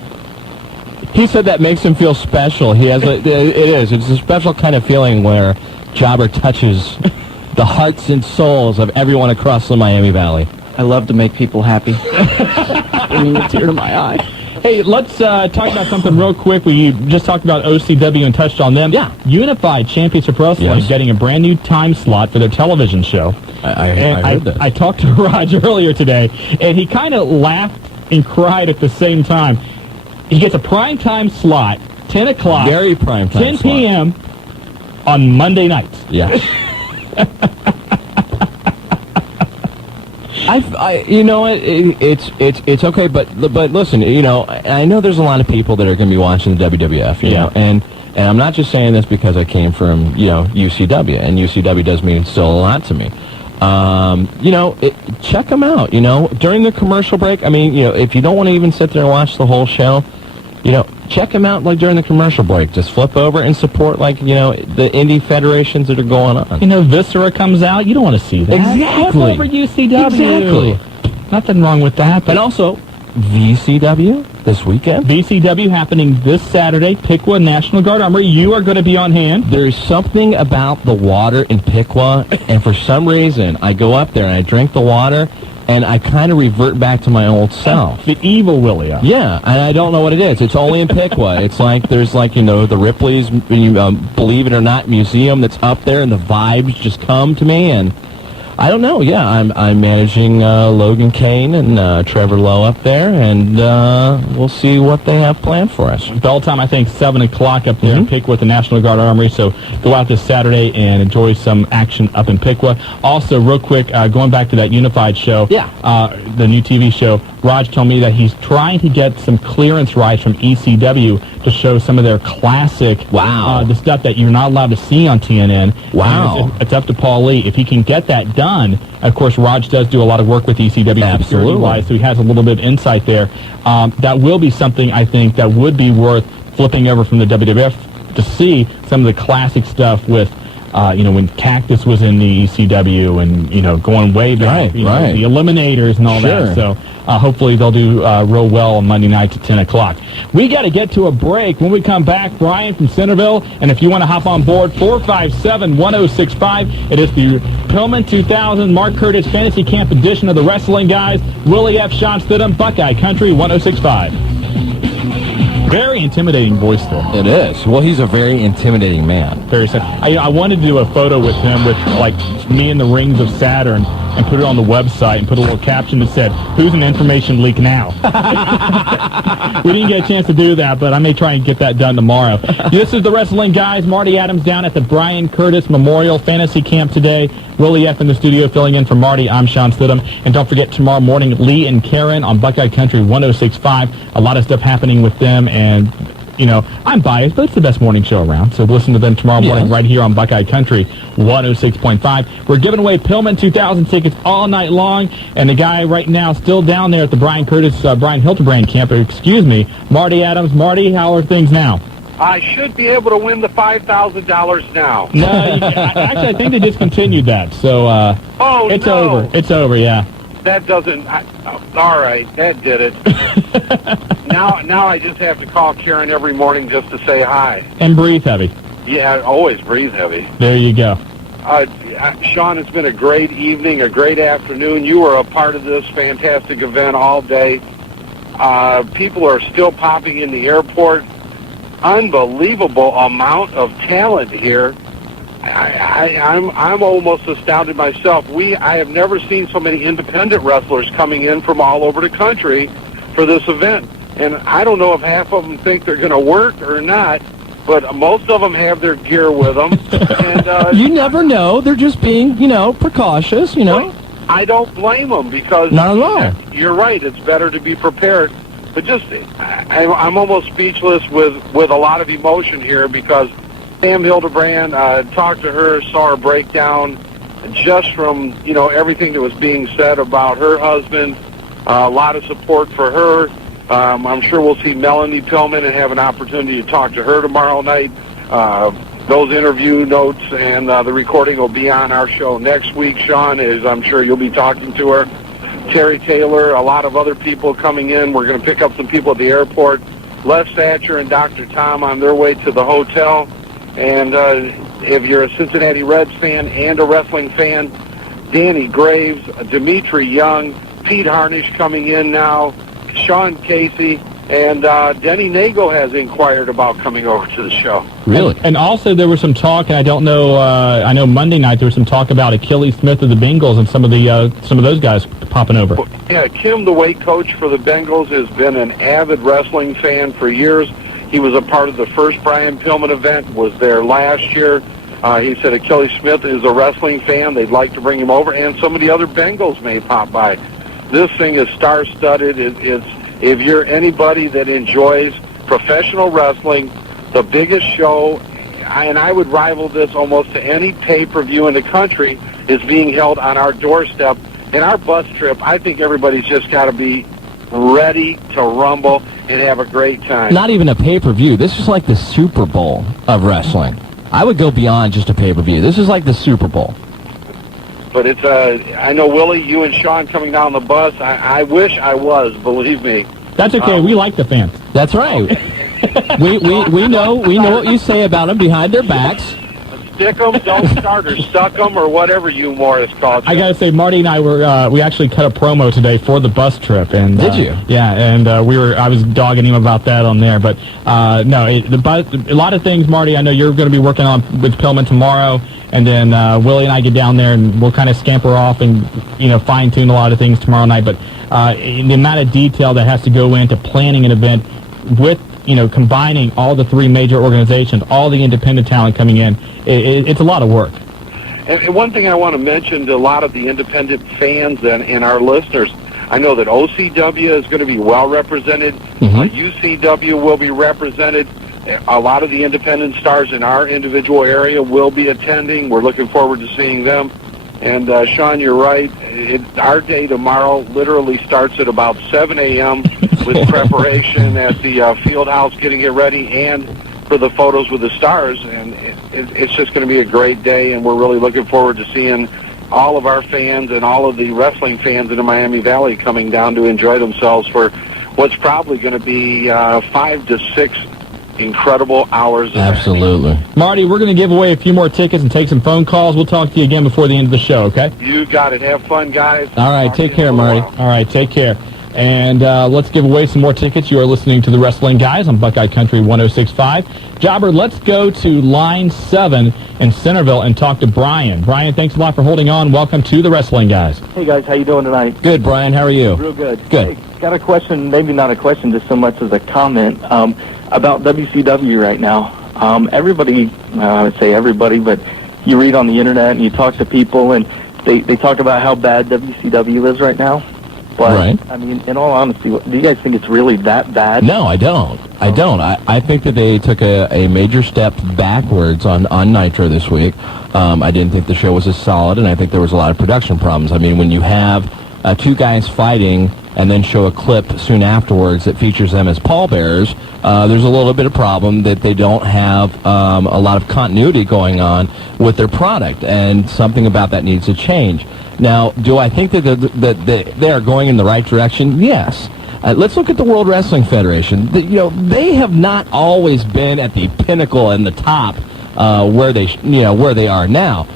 He said that makes him feel special. He has it's a special kind of feeling where Jobber touches the hearts and souls of everyone across the Miami Valley. I love to make people happy. Bringing a tear to my eye. Hey, let's talk about something real quick. We just talked about OCW and touched on them. Yeah. Unified Championship Wrestling is getting a brand new time slot for their television show. I heard that. I talked to Raj earlier today, and he kind of laughed and cried at the same time. He gets a prime time slot, 10 o'clock. Very prime time 10 slot. p.m. on Monday nights. Yeah. you know what? It's okay, but listen, you know, I know there's a lot of people that are going to be watching the WWF, you know, and I'm not just saying this because I came from, you know, UCW, and UCW does mean still a lot to me. You know, check them out, you know, during the commercial break. I mean, you know, if you don't want to even sit there and watch the whole show, you know, check them out, like, during the commercial break. Just flip over and support, like, you know, the indie federations that are going on. You know, Viscera comes out. You don't want to see that. Exactly. Flip over UCW. Exactly. Nothing wrong with that. But And also, VCW this weekend. VCW happening this Saturday, Piqua National Guard Armory. You are going to be on hand. There's something about the water in Piqua, and for some reason, I go up there and I drink the water, and I kind of revert back to my old self. The evil Willie. Yeah, and I don't know what it is. It's only in Piqua. It's like there's, like, you know, the Ripley's, believe it or not, museum that's up there, and the vibes just come to me, and I don't know. Yeah, I'm managing Logan Kane and Trevor Lowe up there, and we'll see what they have planned for us. Bell time, I think, 7 o'clock up there in Piqua at the National Guard Armory. So go out this Saturday and enjoy some action up in Piqua. Also, real quick, going back to that Unified show, the new TV show, Raj told me that he's trying to get some clearance rights from ECW to show some of their classic, the stuff that you're not allowed to see on TNN. Wow. It's up to Paul Lee. If he can get that done, of course, Raj does do a lot of work with ECW. Absolutely. So he has a little bit of insight there. That will be something, I think, that would be worth flipping over from the WWF to see some of the classic stuff with, you know, when Cactus was in the ECW and, you know, going way back. You know, the Eliminators and all that. So hopefully they'll do real well on Monday nights at 10 o'clock. We got to get to a break. When we come back, Brian from Centerville, and if you want to hop on board, 457-1065. It is the Pillman 2000 Mark Curtis Fantasy Camp edition of the Wrestling Guys. Willie F. Shawn Stidham, Buckeye Country 1065. Very intimidating voice, though. It is. Well, he's a very intimidating man. Very sad. I wanted to do a photo with him with, like, me in the rings of Saturn and put it on the website and put a little caption that said, "Who's an information leak now?" We didn't get a chance to do that, but I may try and get that done tomorrow. This is the Wrestling Guys. Marty Adams down at the Brian Curtis Memorial Fantasy Camp today. Willie F. in the studio filling in for Marty. I'm Shawn Stidham. And don't forget, tomorrow morning, Lee and Karen on Buckeye Country 1065. A lot of stuff happening with them, and, you know, I'm biased, but it's the best morning show around. So listen to them tomorrow morning right here on Buckeye Country 106.5. We're giving away Pillman 2000 tickets all night long, and the guy right now still down there at the Brian Hildebrand camp, Marty Adams. Marty, how are things now? I should be able to win the $5,000 now. No, actually, I think they discontinued that, so it's over. It's over, yeah. That doesn't... all right, that did it. Now I just have to call Karen every morning just to say hi. And breathe heavy. Yeah, always breathe heavy. There you go. Shawn, it's been a great evening, a great afternoon. You were a part of this fantastic event all day. People are still popping in the airport. Unbelievable amount of talent here. I'm almost astounded myself. I have never seen so many independent wrestlers coming in from all over the country for this event. And I don't know if half of them think they're going to work or not, but most of them have their gear with them. And you never know. They're just being, you know, precautious, you know. I don't blame them because not at all. You're right. It's better to be prepared. But just, I'm almost speechless with a lot of emotion here because Sam Hildebrand, talked to her, saw her breakdown just from, you know, everything that was being said about her husband. A lot of support for her. I'm sure we'll see Melanie Pillman and have an opportunity to talk to her tomorrow night. Those interview notes and the recording will be on our show next week, Shawn, as I'm sure you'll be talking to her. Terry Taylor, a lot of other people coming in. We're going to pick up some people at the airport. Les Thatcher and Dr. Tom on their way to the hotel. And if you're a Cincinnati Reds fan and a wrestling fan, Danny Graves, Dimitri Young, Pete Harnish coming in now, Sean Casey, and Denny Nago has inquired about coming over to the show. Really? And also there was some talk, and I don't know, I know Monday night there was some talk about Achilles Smith of the Bengals and some of those guys popping over. Yeah, Kim, the weight coach for the Bengals, has been an avid wrestling fan for years. He was a part of the first Brian Pillman event, was there last year. He said Achilles Smith is a wrestling fan. They'd like to bring him over, and some of the other Bengals may pop by. This thing is star-studded. If you're anybody that enjoys professional wrestling, the biggest show, and I would rival this almost to any pay-per-view in the country, is being held on our doorstep. And our bus trip, I think everybody's just got to be ready to rumble and have a great time. Not even a pay-per-view. This is like the Super Bowl of wrestling. I would go beyond just a pay-per-view. This is like the Super Bowl. But it's I know, Willie, you and Shawn coming down the bus. I wish I was, believe me. That's okay. We like the fans. That's right. we know what you say about them behind their backs. Stick them, don't start, or stuck them, or whatever you Morris called. I gotta say, Marty and I were we actually cut a promo today for the bus trip, and did you? Yeah, and I was dogging him about that on there, but no, the bus, a lot of things, Marty. I know you're going to be working on with Pillman tomorrow, and then Willie and I get down there and we'll kind of scamper off and fine tune a lot of things tomorrow night. But the amount of detail that has to go into planning an event with combining all the three major organizations, all the independent talent coming in, it's a lot of work. And one thing I want to mention to a lot of the independent fans and our listeners, I know that OCW is going to be well represented. UCW will be represented. A lot of the independent stars in our individual area will be attending. We're looking forward to seeing them. And, Shawn, you're right. Our day tomorrow literally starts at about 7 a.m. with preparation at the field house, getting it ready, and for the photos with the stars. And it's just going to be a great day, and we're really looking forward to seeing all of our fans and all of the wrestling fans in the Miami Valley coming down to enjoy themselves for what's probably going to be 5 to 6 incredible hours. Absolutely. Marty, we're going to give away a few more tickets and take some phone calls. We'll talk to you again before the end of the show, okay? You got it. Have fun, guys. All right, take care, Marty. All right, take care. And let's give away some more tickets. You are listening to The Wrestling Guys on Buckeye Country 106.5. Jobber, let's go to line 7 in Centerville and talk to Brian. Brian, thanks a lot for holding on. Welcome to The Wrestling Guys. Hey, guys. How you doing tonight? Good, Brian. How are you? Real good. Good. Hey, got a question, maybe not a question just so much as a comment, about WCW right now. Everybody, I would say everybody, but you read on the internet and you talk to people and they talk about how bad WCW is right now. But, right. I mean, in all honesty, do you guys think it's really that bad? No, I don't. I don't. I think that they took a major step backwards on Nitro this week. I didn't think the show was as solid, and I think there was a lot of production problems. I mean, when you have two guys fighting and then show a clip soon afterwards that features them as pallbearers, there's a little bit of problem that they don't have a lot of continuity going on with their product, and something about that needs to change. Now, do I think that they are going in the right direction? Yes. Let's look at the World Wrestling Federation. They have not always been at the pinnacle and the top where they are now.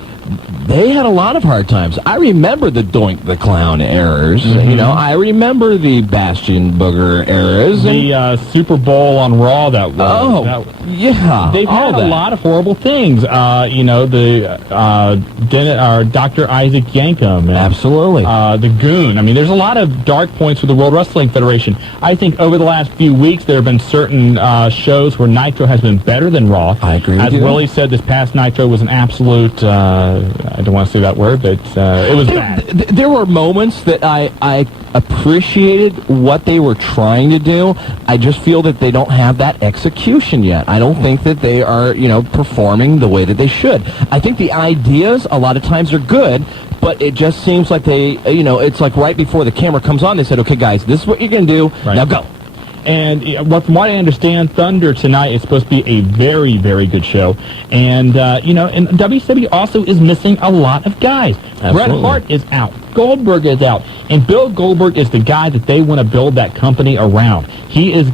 They had a lot of hard times. I remember the Doink the Clown errors. I remember the Bastion Booger errors. The Super Bowl on Raw that was. Oh, yeah. They've had a lot of horrible things. The Dr. Isaac Yankum. Absolutely. The Goon. I mean, there's a lot of dark points with the World Wrestling Federation. I think over the last few weeks there have been certain shows where Nitro has been better than Raw. I agree with you. As Willie said, this past Nitro was an absolute... I don't want to say that word, but it was bad. There were moments that I appreciated what they were trying to do. I just feel that they don't have that execution yet. I don't think that they are, performing the way that they should. I think the ideas a lot of times are good, but it just seems like they, it's like right before the camera comes on, they said, okay, guys, this is what you're going to do. Right. Now go. And from what I understand, Thunder tonight is supposed to be a very, very good show. And, and WCW also is missing a lot of guys. Absolutely. Bret Hart is out. Goldberg is out. And Bill Goldberg is the guy that they want to build that company around. He is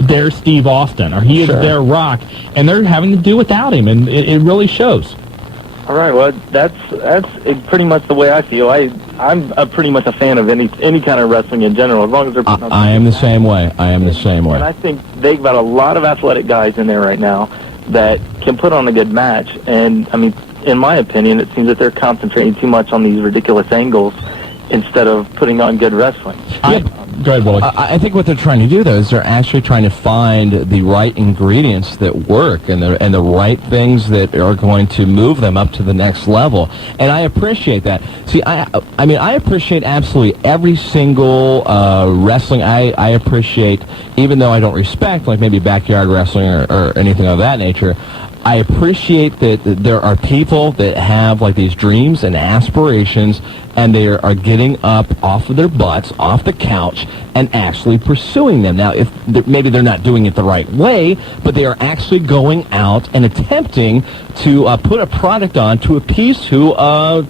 their Steve Austin, or he is their Rock, and they're having to do without him, and it really shows. All right, well, that's pretty much the way I feel. I'm pretty much a fan of any kind of wrestling in general, as long as they're. I am the same way. And I think they've got a lot of athletic guys in there right now that can put on a good match. And I mean, in my opinion, it seems that they're concentrating too much on these ridiculous angles instead of putting on good wrestling. Go ahead, Willie. I think what they're trying to do, though, is they're actually trying to find the right ingredients that work and the right things that are going to move them up to the next level. And I appreciate that. See, I mean, I appreciate absolutely every single wrestling. I appreciate, even though I don't respect, like maybe backyard wrestling or anything of that nature, I appreciate that there are people that have like these dreams and aspirations, and they are getting up off of their butts, off the couch, and actually pursuing them. Now, if maybe they're not doing it the right way, but they are actually going out and attempting to put a product on to appease to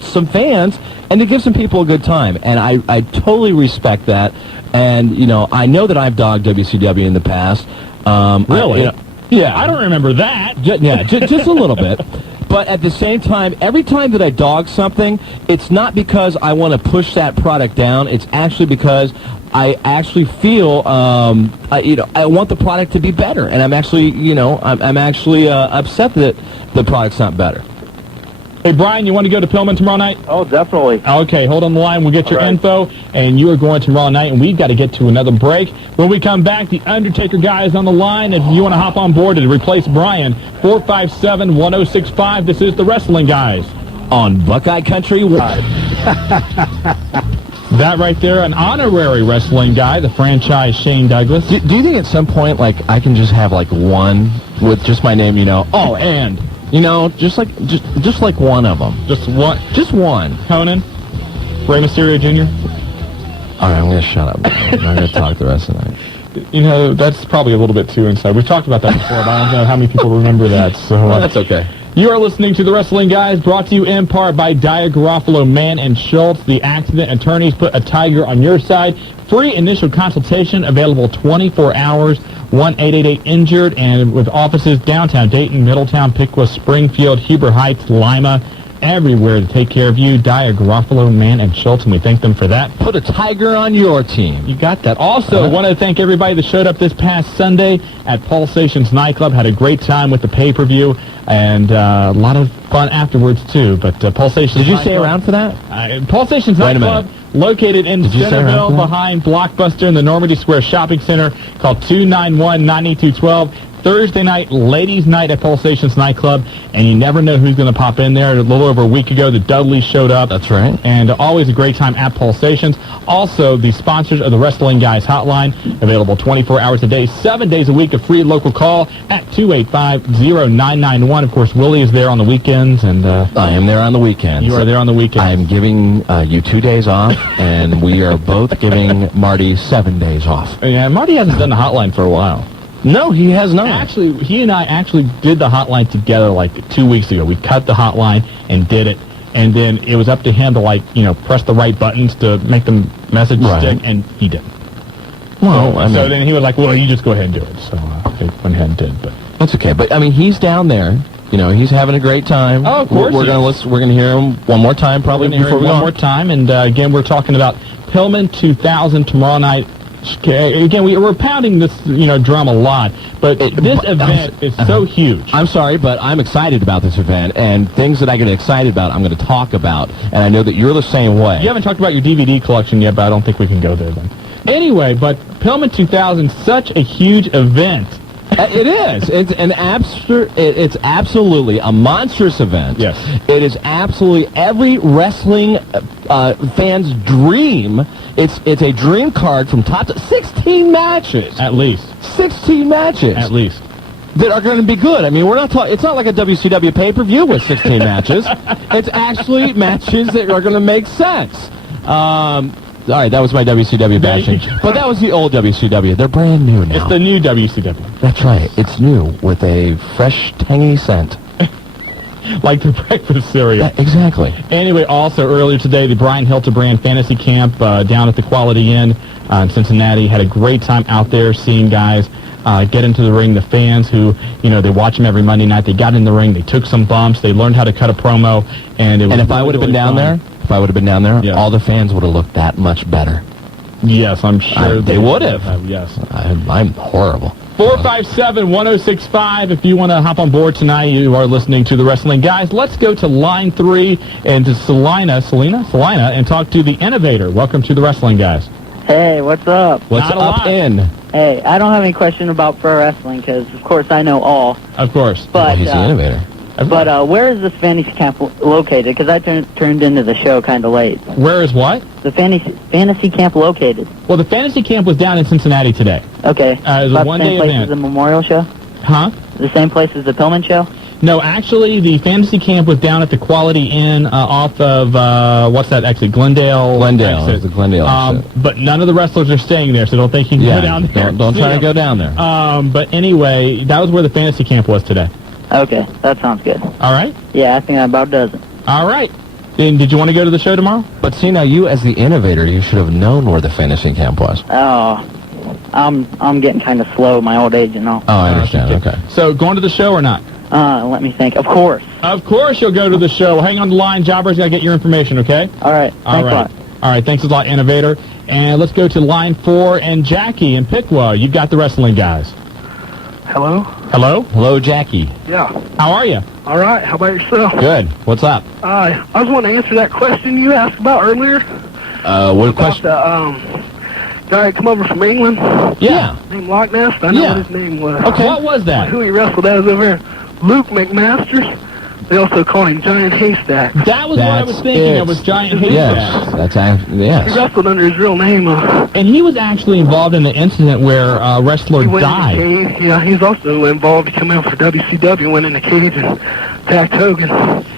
some fans and to give some people a good time. And I totally respect that. And, you know, I know that I've dogged WCW in the past. Really? Yeah, I don't remember that. Just a little bit. But at the same time, every time that I dog something, it's not because I want to push that product down. It's actually because I actually feel, I want the product to be better, and I'm actually, I'm actually upset that the product's not better. Hey, Brian, you want to go to Pillman tomorrow night? Oh, definitely. Okay, hold on the line. We'll get your info, and you are going tomorrow night, and we've got to get to another break. When we come back, the Undertaker guy is on the line. If you want to hop on board to replace Brian, 457-1065. This is the Wrestling Guys on Buckeye Country Live. That right there, an honorary wrestling guy, the franchise Shane Douglas. Do you think at some point, like, I can just have, like, one with just my name, and... just like one of them. Just one? Just one. Conan? Rey Mysterio Jr.? All right, I'm going to shut up. I'm not going to talk the rest of the night. That's probably a little bit too inside. We've talked about that before, but I don't know how many people remember that. So that's okay. You are listening to The Wrestling Guys, brought to you in part by Dyer, Garofalo, Mann, and Schultz. The accident attorneys put a tiger on your side. Free initial consultation available 24 hours. 1-888-INJURED, and with offices downtown Dayton, Middletown, Piqua, Springfield, Huber Heights, Lima, everywhere to take care of you. Dyer, Garofalo, Mann, and Schultz, and we thank them for that. Put a tiger on your team. You got that. Also, I want to thank everybody that showed up this past Sunday at Pulsations Nightclub. Had a great time with the pay-per-view, and a lot of fun afterwards, too. But Pulsations Did you stay around for that? Pulsations Nightclub, located in Centerville behind Blockbuster in the Normandy Square Shopping Center, called 291-9212. Thursday night, ladies' night at Pulsations Nightclub, and you never know who's going to pop in there. A little over a week ago, the Dudleys showed up. That's right. And always a great time at Pulsations. Also, the sponsors of the Wrestling Guys Hotline, available 24 hours a day, 7 days a week, a free local call at 285-0991. Of course, Willie is there on the weekends. And I am there on the weekends. You are there on the weekends. I am giving you 2 days off, and we are both giving Marty 7 days off. Yeah, Marty hasn't done the hotline for a while. No, he has not. Actually, he and I actually did the hotline together like 2 weeks ago. We cut the hotline and did it, and then it was up to him to, press the right buttons to make the message stick, and he didn't. Well, so then he was like, well, you just go ahead and do it. So he went ahead and did, but... That's okay. But, he's down there. He's having a great time. Oh, of course. We're going to hear him one more time probably before we go one more time, and again, we're talking about Pillman 2000 tomorrow night. Again, we're pounding this, drum a lot, but this event is so huge. I'm sorry, but I'm excited about this event, and things that I get excited about, I'm going to talk about, and I know that you're the same way. You haven't talked about your DVD collection yet, but I don't think we can go there then. Anyway, but Pillman 2000, such a huge event. It is. It's absolutely a monstrous event. Yes. It is absolutely every wrestling fan's dream. It's a dream card from top to 16 matches. At least. 16 matches. At least. That are going to be good. I mean, we're not talking. It's not like a WCW pay-per-view with 16 matches. It's actually matches that are going to make sense. All right, that was my WCW bashing. But that was the old WCW. They're brand new now. It's the new WCW. That's right. It's new with a fresh, tangy scent. Like the breakfast cereal. Yeah, exactly. Anyway, also earlier today, the Brian Hildebrand Fantasy Camp down at the Quality Inn in Cincinnati. Had a great time out there seeing guys get into the ring. The fans who, they watch them every Monday night, they got in the ring, they took some bumps, they learned how to cut a promo, and it was if I would have been down there, all the fans would have looked that much better. Yes, I'm sure they would have. Yes. I'm horrible. 457-1065. If you want to hop on board tonight, you are listening to the Wrestling Guys. Let's go to line 3 and to Selina, and talk to the Innovator. Welcome to the Wrestling Guys. Hey, what's up? What's up in? Hey, I don't have any question about pro wrestling because, of course, I know all. Of course. But he's the Innovator. But where is this fantasy camp located? Because I turned into the show kind of late. Where is what? The fantasy camp located. Well, the fantasy camp was down in Cincinnati today. Okay. It was a one-day the same place event. as the Memorial Show? Huh? The same place as the Pillman Show? No, actually, the fantasy camp was down at the Quality Inn off of, what's that exit? Glendale. Glendale. It's the Glendale. But none of the wrestlers are staying there, so don't think you can go down there. Don't try to go down there. But anyway, that was where the fantasy camp was today. Okay, that sounds good. All right? Yeah, I think that about does it. All right. And did you want to go to the show tomorrow? But see, now you as the Innovator, you should have known where the fantasy camp was. Oh, I'm getting kind of slow, my old age, Oh, I understand. Okay. So, going to the show or not? Let me think. Of course. Of course you'll go to the show. Hang on the line. Jobber's got to get your information, okay? All right. Thanks a lot. All right. Thanks a lot, Innovator. And let's go to line 4 and Jackie in Piqua. You've got the Wrestling Guys. Hello? Hello? Hello, Jackie. Yeah. How are you? All right. How about yourself? Good. What's up? I was wanting to answer that question you asked about earlier. What question? About the guy that come over from England. Yeah. Named Loch Ness. I know what his name was. Okay. What was that? Who he wrestled as over here. Luke McMasters. They also call him Giant Haystack. That was what I was thinking. It was Giant Haystack. Yes, yes. He wrestled under his real name. And he was actually involved in the incident where a wrestler died. In the cage. Yeah, he's also involved. He came out for WCW, went in the cage and attacked Hogan.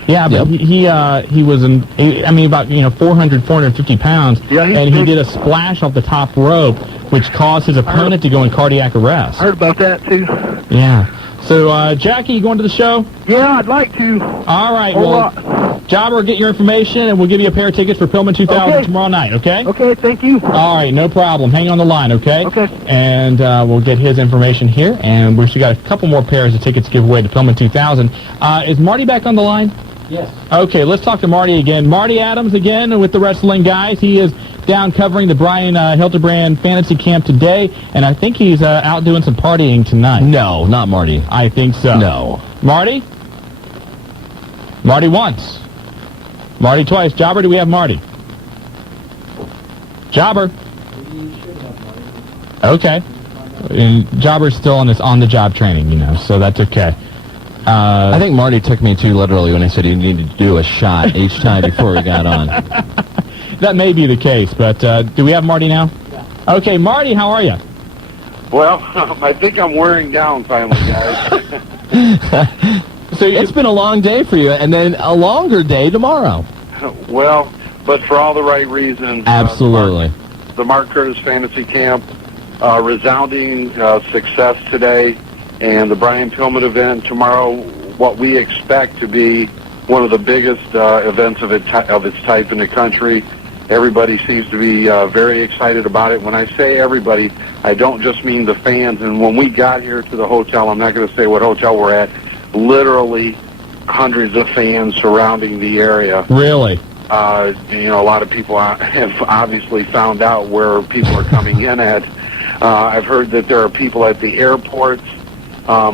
Yeah, but he was about 400, 450 pounds, and he did a splash off the top rope, which caused his opponent to go in cardiac arrest. I heard about that too. Yeah. So, Jackie, you going to the show? Yeah, I'd like to. All right, well, Jobber, get your information, and we'll give you a pair of tickets for Pillman 2000 tomorrow night, okay? Okay, thank you. All right, no problem. Hang on the line, okay? Okay. And we'll get his information here, and we've got a couple more pairs of tickets to give away to Pillman 2000. Is Marty back on the line? Yes. Okay, let's talk to Marty again. Marty Adams again with the Wrestling Guys. He is down covering the Brian Hildebrand Fantasy Camp today, and I think he's out doing some partying tonight. No, not Marty. I think so. No. Marty? Marty once. Marty twice. Jobber, do we have Marty? Jobber? Okay. And Jobber's still on this on-the-job training, so that's okay. I think Marty took me too literally when he said he needed to do a shot each time before we got on. That may be the case, but do we have Marty now? Yeah. Okay, Marty, how are you? Well, I think I'm wearing down finally, guys. So it's been a long day for you, and then a longer day tomorrow. Well, but for all the right reasons. Absolutely. The Mark Curtis Fantasy Camp, resounding success today, and the Brian Pillman event tomorrow, what we expect to be one of the biggest events of its type in the country. Everybody seems to be very excited about it. When I say everybody, I don't just mean the fans. And when we got here to the hotel, I'm not going to say what hotel we're at, literally hundreds of fans surrounding the area. Really? A lot of people have obviously found out where people are coming in at. I've heard that there are people at the airports.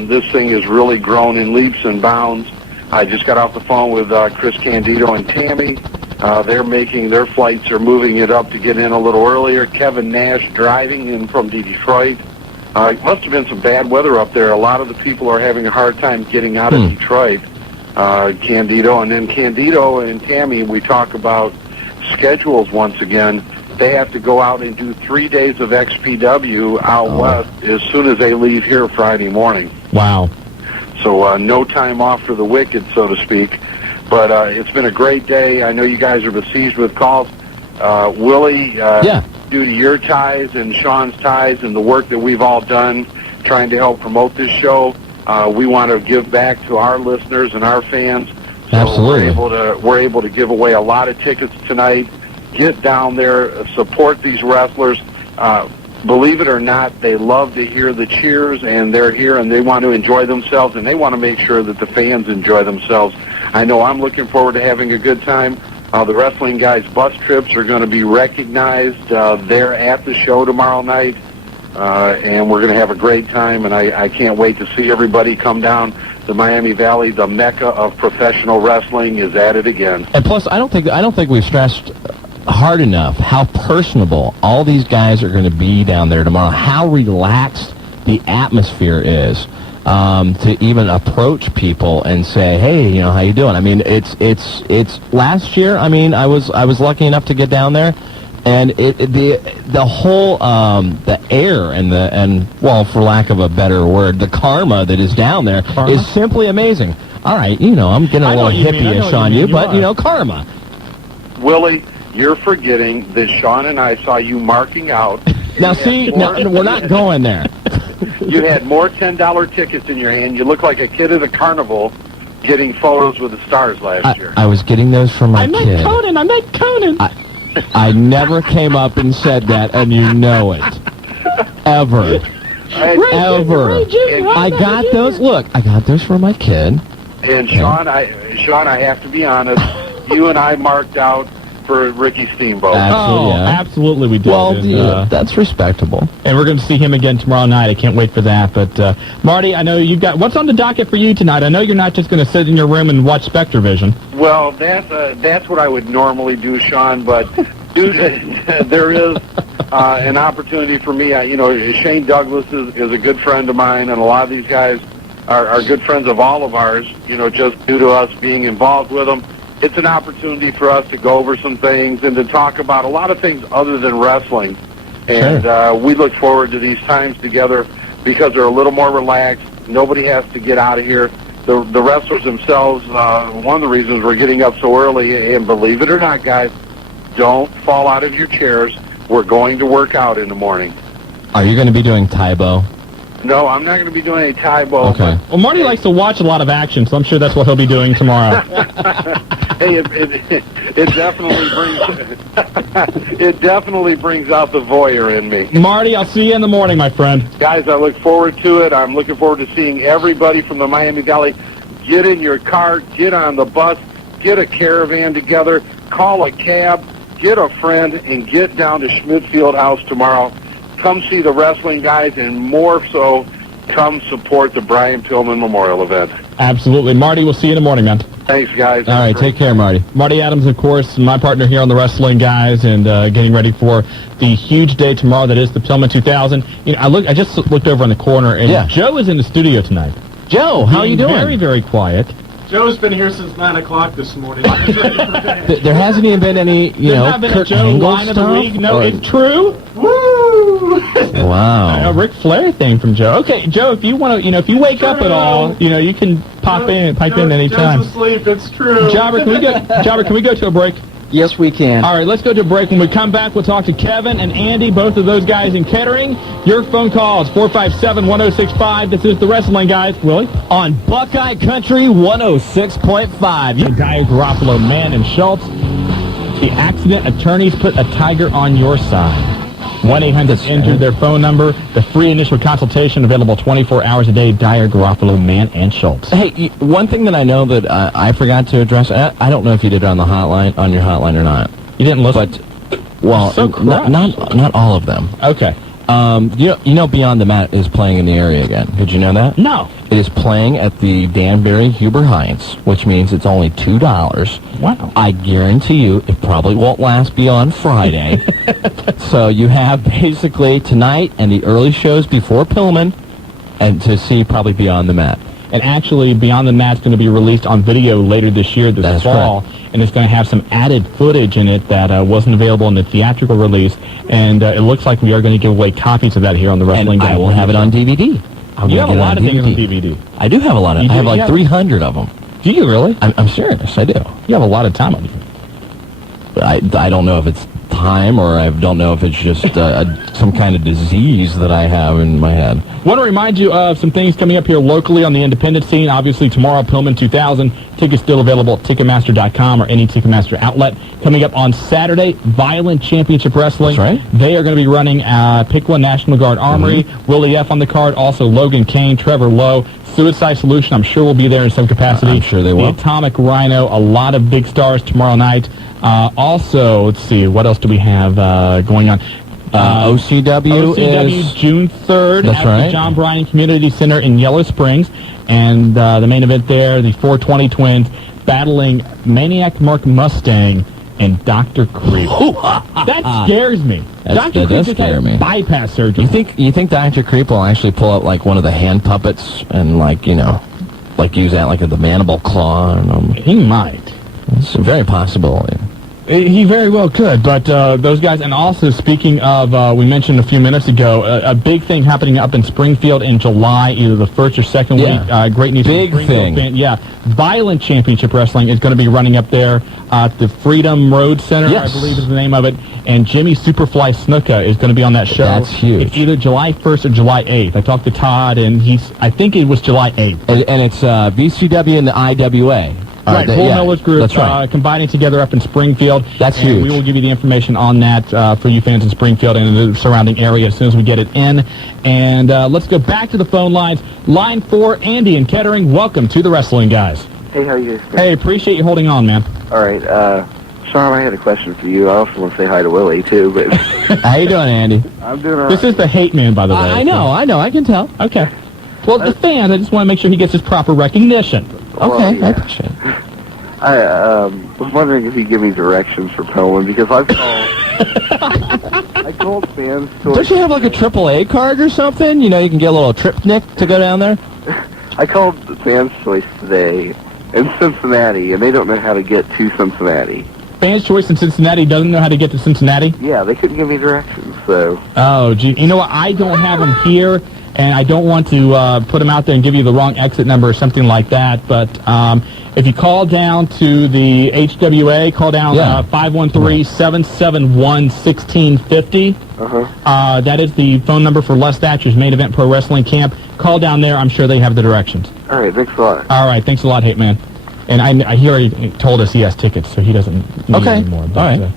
This thing has really grown in leaps and bounds. I just got off the phone with Chris Candido and Tammy. Their flights are moving it up to get in a little earlier. Kevin Nash driving in from Detroit. It must have been some bad weather up there. A lot of the people are having a hard time getting out of Detroit. Candido and Tammy, we talk about schedules once again. They have to go out and do 3 days of XPW out west as soon as they leave here Friday morning. Wow. So no time off for the wicked, so to speak. But it's been a great day. I know you guys are besieged with calls. Willie, due to your ties and Shawn's ties and the work that we've all done trying to help promote this show, we want to give back to our listeners and our fans. So Absolutely. We're able to give away a lot of tickets tonight. Get down there, support these wrestlers. believe it or not, they love to hear the cheers, and they're here, and they want to enjoy themselves, and they want to make sure that the fans enjoy themselves. I know I'm looking forward to having a good time. The Wrestling Guys bus trips are going to be recognized there at the show tomorrow night, and we're going to have a great time, and I can't wait to see everybody come down. The Miami Valley, the mecca of professional wrestling, is at it again. And plus, I don't think we've stressed hard enough how personable all these guys are going to be down there tomorrow. How relaxed the atmosphere is to even approach people and say, "Hey, you know, how you doing?" I mean, it's last year. I mean, I was lucky enough to get down there. And the whole the air and well, for lack of a better word, the karma that is down there is simply amazing. All right, you know, I'm getting a little hippie-ish on you, but you know, karma. Willie, you're forgetting that Shawn and I saw you marking out. Now, see, we're not going there. You had more $10 tickets in your hand. You look like a kid at a carnival getting photos with the stars last year. I was getting those from my kid. I met Conan. I never came up and said that, and you know it. Ever. Ever. I got those. Look, I got those for my kid. And Shawn, I have to be honest. You and I marked out for Ricky Steamboat. Absolutely we did. Well, that's respectable. And we're going to see him again tomorrow night. I can't wait for that. But, Marty, I know you've got... What's on the docket for you tonight? I know you're not just going to sit in your room and watch Spectre Vision. Well, that's what I would normally do, Shawn, but there is an opportunity for me. You know, Shane Douglas is a good friend of mine, and a lot of these guys are good friends of all of ours, you know, just due to us being involved with them. It's an opportunity for us to go over some things and to talk about a lot of things other than wrestling. And we look forward to these times together because they're a little more relaxed. Nobody has to get out of here. The wrestlers themselves, one of the reasons we're getting up so early, and believe it or not, guys, don't fall out of your chairs. We're going to work out in the morning. Are you going to be doing Taibo? No, I'm not going to be doing any Taibo. Okay. Well, Marty likes to watch a lot of action, so I'm sure that's what he'll be doing tomorrow. Hey, it definitely brings out the voyeur in me. Marty, I'll see you in the morning, my friend. Guys, I look forward to it. I'm looking forward to seeing everybody from the Miami Valley. Get in your car, get on the bus, get a caravan together, call a cab, get a friend, and get down to Schmidt Fieldhouse tomorrow. Come see the Wrestling Guys, and more so, come support the Brian Pillman Memorial event. Absolutely. Marty, we'll see you in the morning, man. Thanks, guys. All right, take care, Marty. Marty Adams, of course, my partner here on the Wrestling Guys, and getting ready for the huge day tomorrow that is the Pillman 2000. You know, I just looked over in the corner, and Joe is in the studio tonight. Joe, how are you doing? Very, very quiet. Joe's been here since 9 o'clock this morning. There hasn't even been any, Kurt Angle stuff? No, it's true. Woo! Wow. A Ric Flair thing from Joe. Okay, Joe, if you want to, if you wake up at all, you can pipe in anytime. Joe's asleep. It's true. Jobber, can we go to a break? Yes, we can. All right, let's go to a break. When we come back, we'll talk to Kevin and Andy, both of those guys in Kettering. Your phone calls, 457-1065. This is the Wrestling Guys. Willie? On Buckeye Country 106.5. Dyer, Garofalo, Mann, and Schultz. The accident attorneys put a tiger on your side. 1-800-INJURED, their phone number. The free initial consultation available 24 hours a day. Dyer, Garofalo, Mann, and Schultz. Hey, one thing that I know that I forgot to address, I don't know if you did it on the hotline, on your hotline or not. You didn't listen? But, well, so not all of them. Okay. You know Beyond the Mat is playing in the area again. Did you know that? No. It is playing at the Danbury Huber Heights, which means it's only $2. Wow. I guarantee you it probably won't last beyond Friday. So you have basically tonight and the early shows before Pillman and to see probably Beyond the Mat. And actually, Beyond the Mat's going to be released on video later this year, this fall. Correct. And it's going to have some added footage in it that wasn't available in the theatrical release. And it looks like we are going to give away copies of that here on the Wrestling Guys. I will have it on DVD. You have a lot of things on DVD. I do have a lot of. I have like 300 of them. Do you really? I'm serious. I do. You have a lot of time on you. But I don't know if it's time, or I don't know if it's just some kind of disease that I have in my head. Want to remind you of some things coming up here locally on the independent scene. Obviously, tomorrow, Pillman 2000. Tickets still available at Ticketmaster.com or any Ticketmaster outlet. Coming up on Saturday, Violent Championship Wrestling. That's right. They are going to be running Pick One National Guard Armory. Willie F. on the card. Also, Logan Kane, Trevor Lowe. Suicide Solution, I'm sure will be there in some capacity. I'm sure they will. The Atomic Rhino, a lot of big stars tomorrow night. Also, let's see, what else do we have going on? OCW is June 3rd That's at right. the John Bryan Community Center in Yellow Springs. And the main event there, the 420 Twins battling Maniac Mark Mustang and Dr. Creep. That scares me. That does scare me. Bypass surgery. You think Dr. Creep will actually pull out like one of the hand puppets and like use that like the mandible claw? He might. It's very possible. He very well could, but those guys, and also speaking of, we mentioned a few minutes ago, a big thing happening up in Springfield in July, either the first or second week. Great news. Big thing. Violent Championship Wrestling is going to be running up there at the Freedom Road Center, Yes. I believe is the name of it, and Jimmy Superfly Snuka is going to be on that show. That's huge. It's either July 1st or July 8th. I talked to Todd, and I think it was July 8th. And it's VCW and the IWA. Right, Bull Miller's group That's right. combining together up in Springfield. That's and huge. We will give you the information on that for you fans in Springfield and the surrounding area as soon as we get it in. And let's go back to the phone lines. Line 4, Andy in Kettering. Welcome to the Wrestling Guys. Hey, how are you? Hey, appreciate you holding on, man. All right, Shawn, I had a question for you. I also want to say hi to Willie, too. But How you doing, Andy? I'm doing all right. This is the hate man, by the way. I know, I can tell. Okay. Well, the fans, I just want to make sure he gets his proper recognition. Okay, yeah. I appreciate it. I was wondering if you'd give me directions for Pillman, because I've called... I called fans... Don't you have like a AAA card or something? You know, you can get a little trip nick to go down there? I called the Fans Choice today in Cincinnati, and they don't know how to get to Cincinnati. Fans Choice in Cincinnati doesn't know how to get to Cincinnati? Yeah, they couldn't give me directions, so... Oh, gee. You know what? I don't have them here, and I don't want to put them out there and give you the wrong exit number or something like that, but if you call down to the HWA, call down 513-771-1650. That is the phone number for Les Thatcher's Main Event Pro Wrestling Camp. Call down there. I'm sure they have the directions. All right, thanks a lot. All right, thanks a lot, Hate Man. And he already told us he has tickets, so he doesn't need Okay. anymore. But, All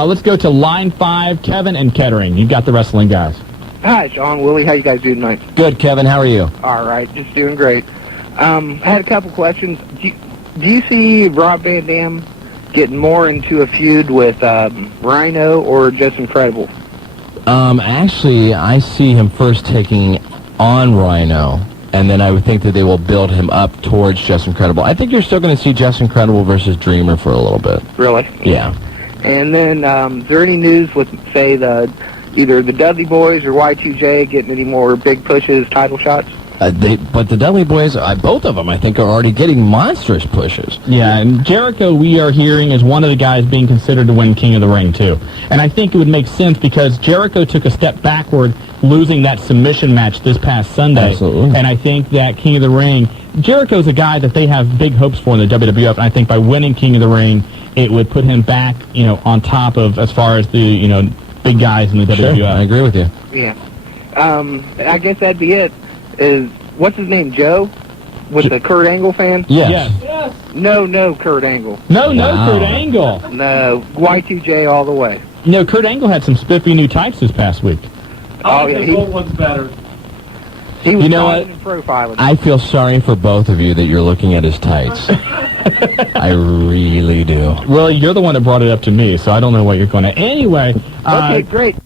right. let's go to line 5, Kevin and Kettering. You got the Wrestling Guys. Hi, Shawn, Willie. How you guys doing tonight? Good, Kevin. How are you? All right, just doing great. I had a couple questions. Do you see Rob Van Dam getting more into a feud with Rhino or just Incredible? Actually, I see him first taking on Rhino, and then I would think that they will build him up towards Just Incredible. I think you're still going to see Just Incredible versus Dreamer for a little bit. Really? Yeah. And then, is there any news with, say, either the Dudley Boys or Y2J getting any more big pushes, title shots? But the Dudley Boys, both of them, I think, are already getting monstrous pushes. Yeah, and Jericho, we are hearing, is one of the guys being considered to win King of the Ring, too. And I think it would make sense because Jericho took a step backward losing that submission match this past Sunday. Absolutely. And I think that King of the Ring, Jericho's a guy that they have big hopes for in the WWF, and I think by winning King of the Ring, it would put him back, on top of as far as the, big guys in the WWF. Sure, I agree with you. Yeah. I guess that'd be it. What's his name, Joe? With the Kurt Angle fan? Yes. No, Kurt Angle. No, Kurt Angle. No, Y2J all the way. No, Kurt Angle had some spiffy new types this past week. Oh, yeah, The old one's better. he was You know what? profiling. I feel sorry for both of you that you're looking at his tights. I really do. Well, you're the one that brought it up to me, so I don't know what you're going to... Anyway... Okay, great.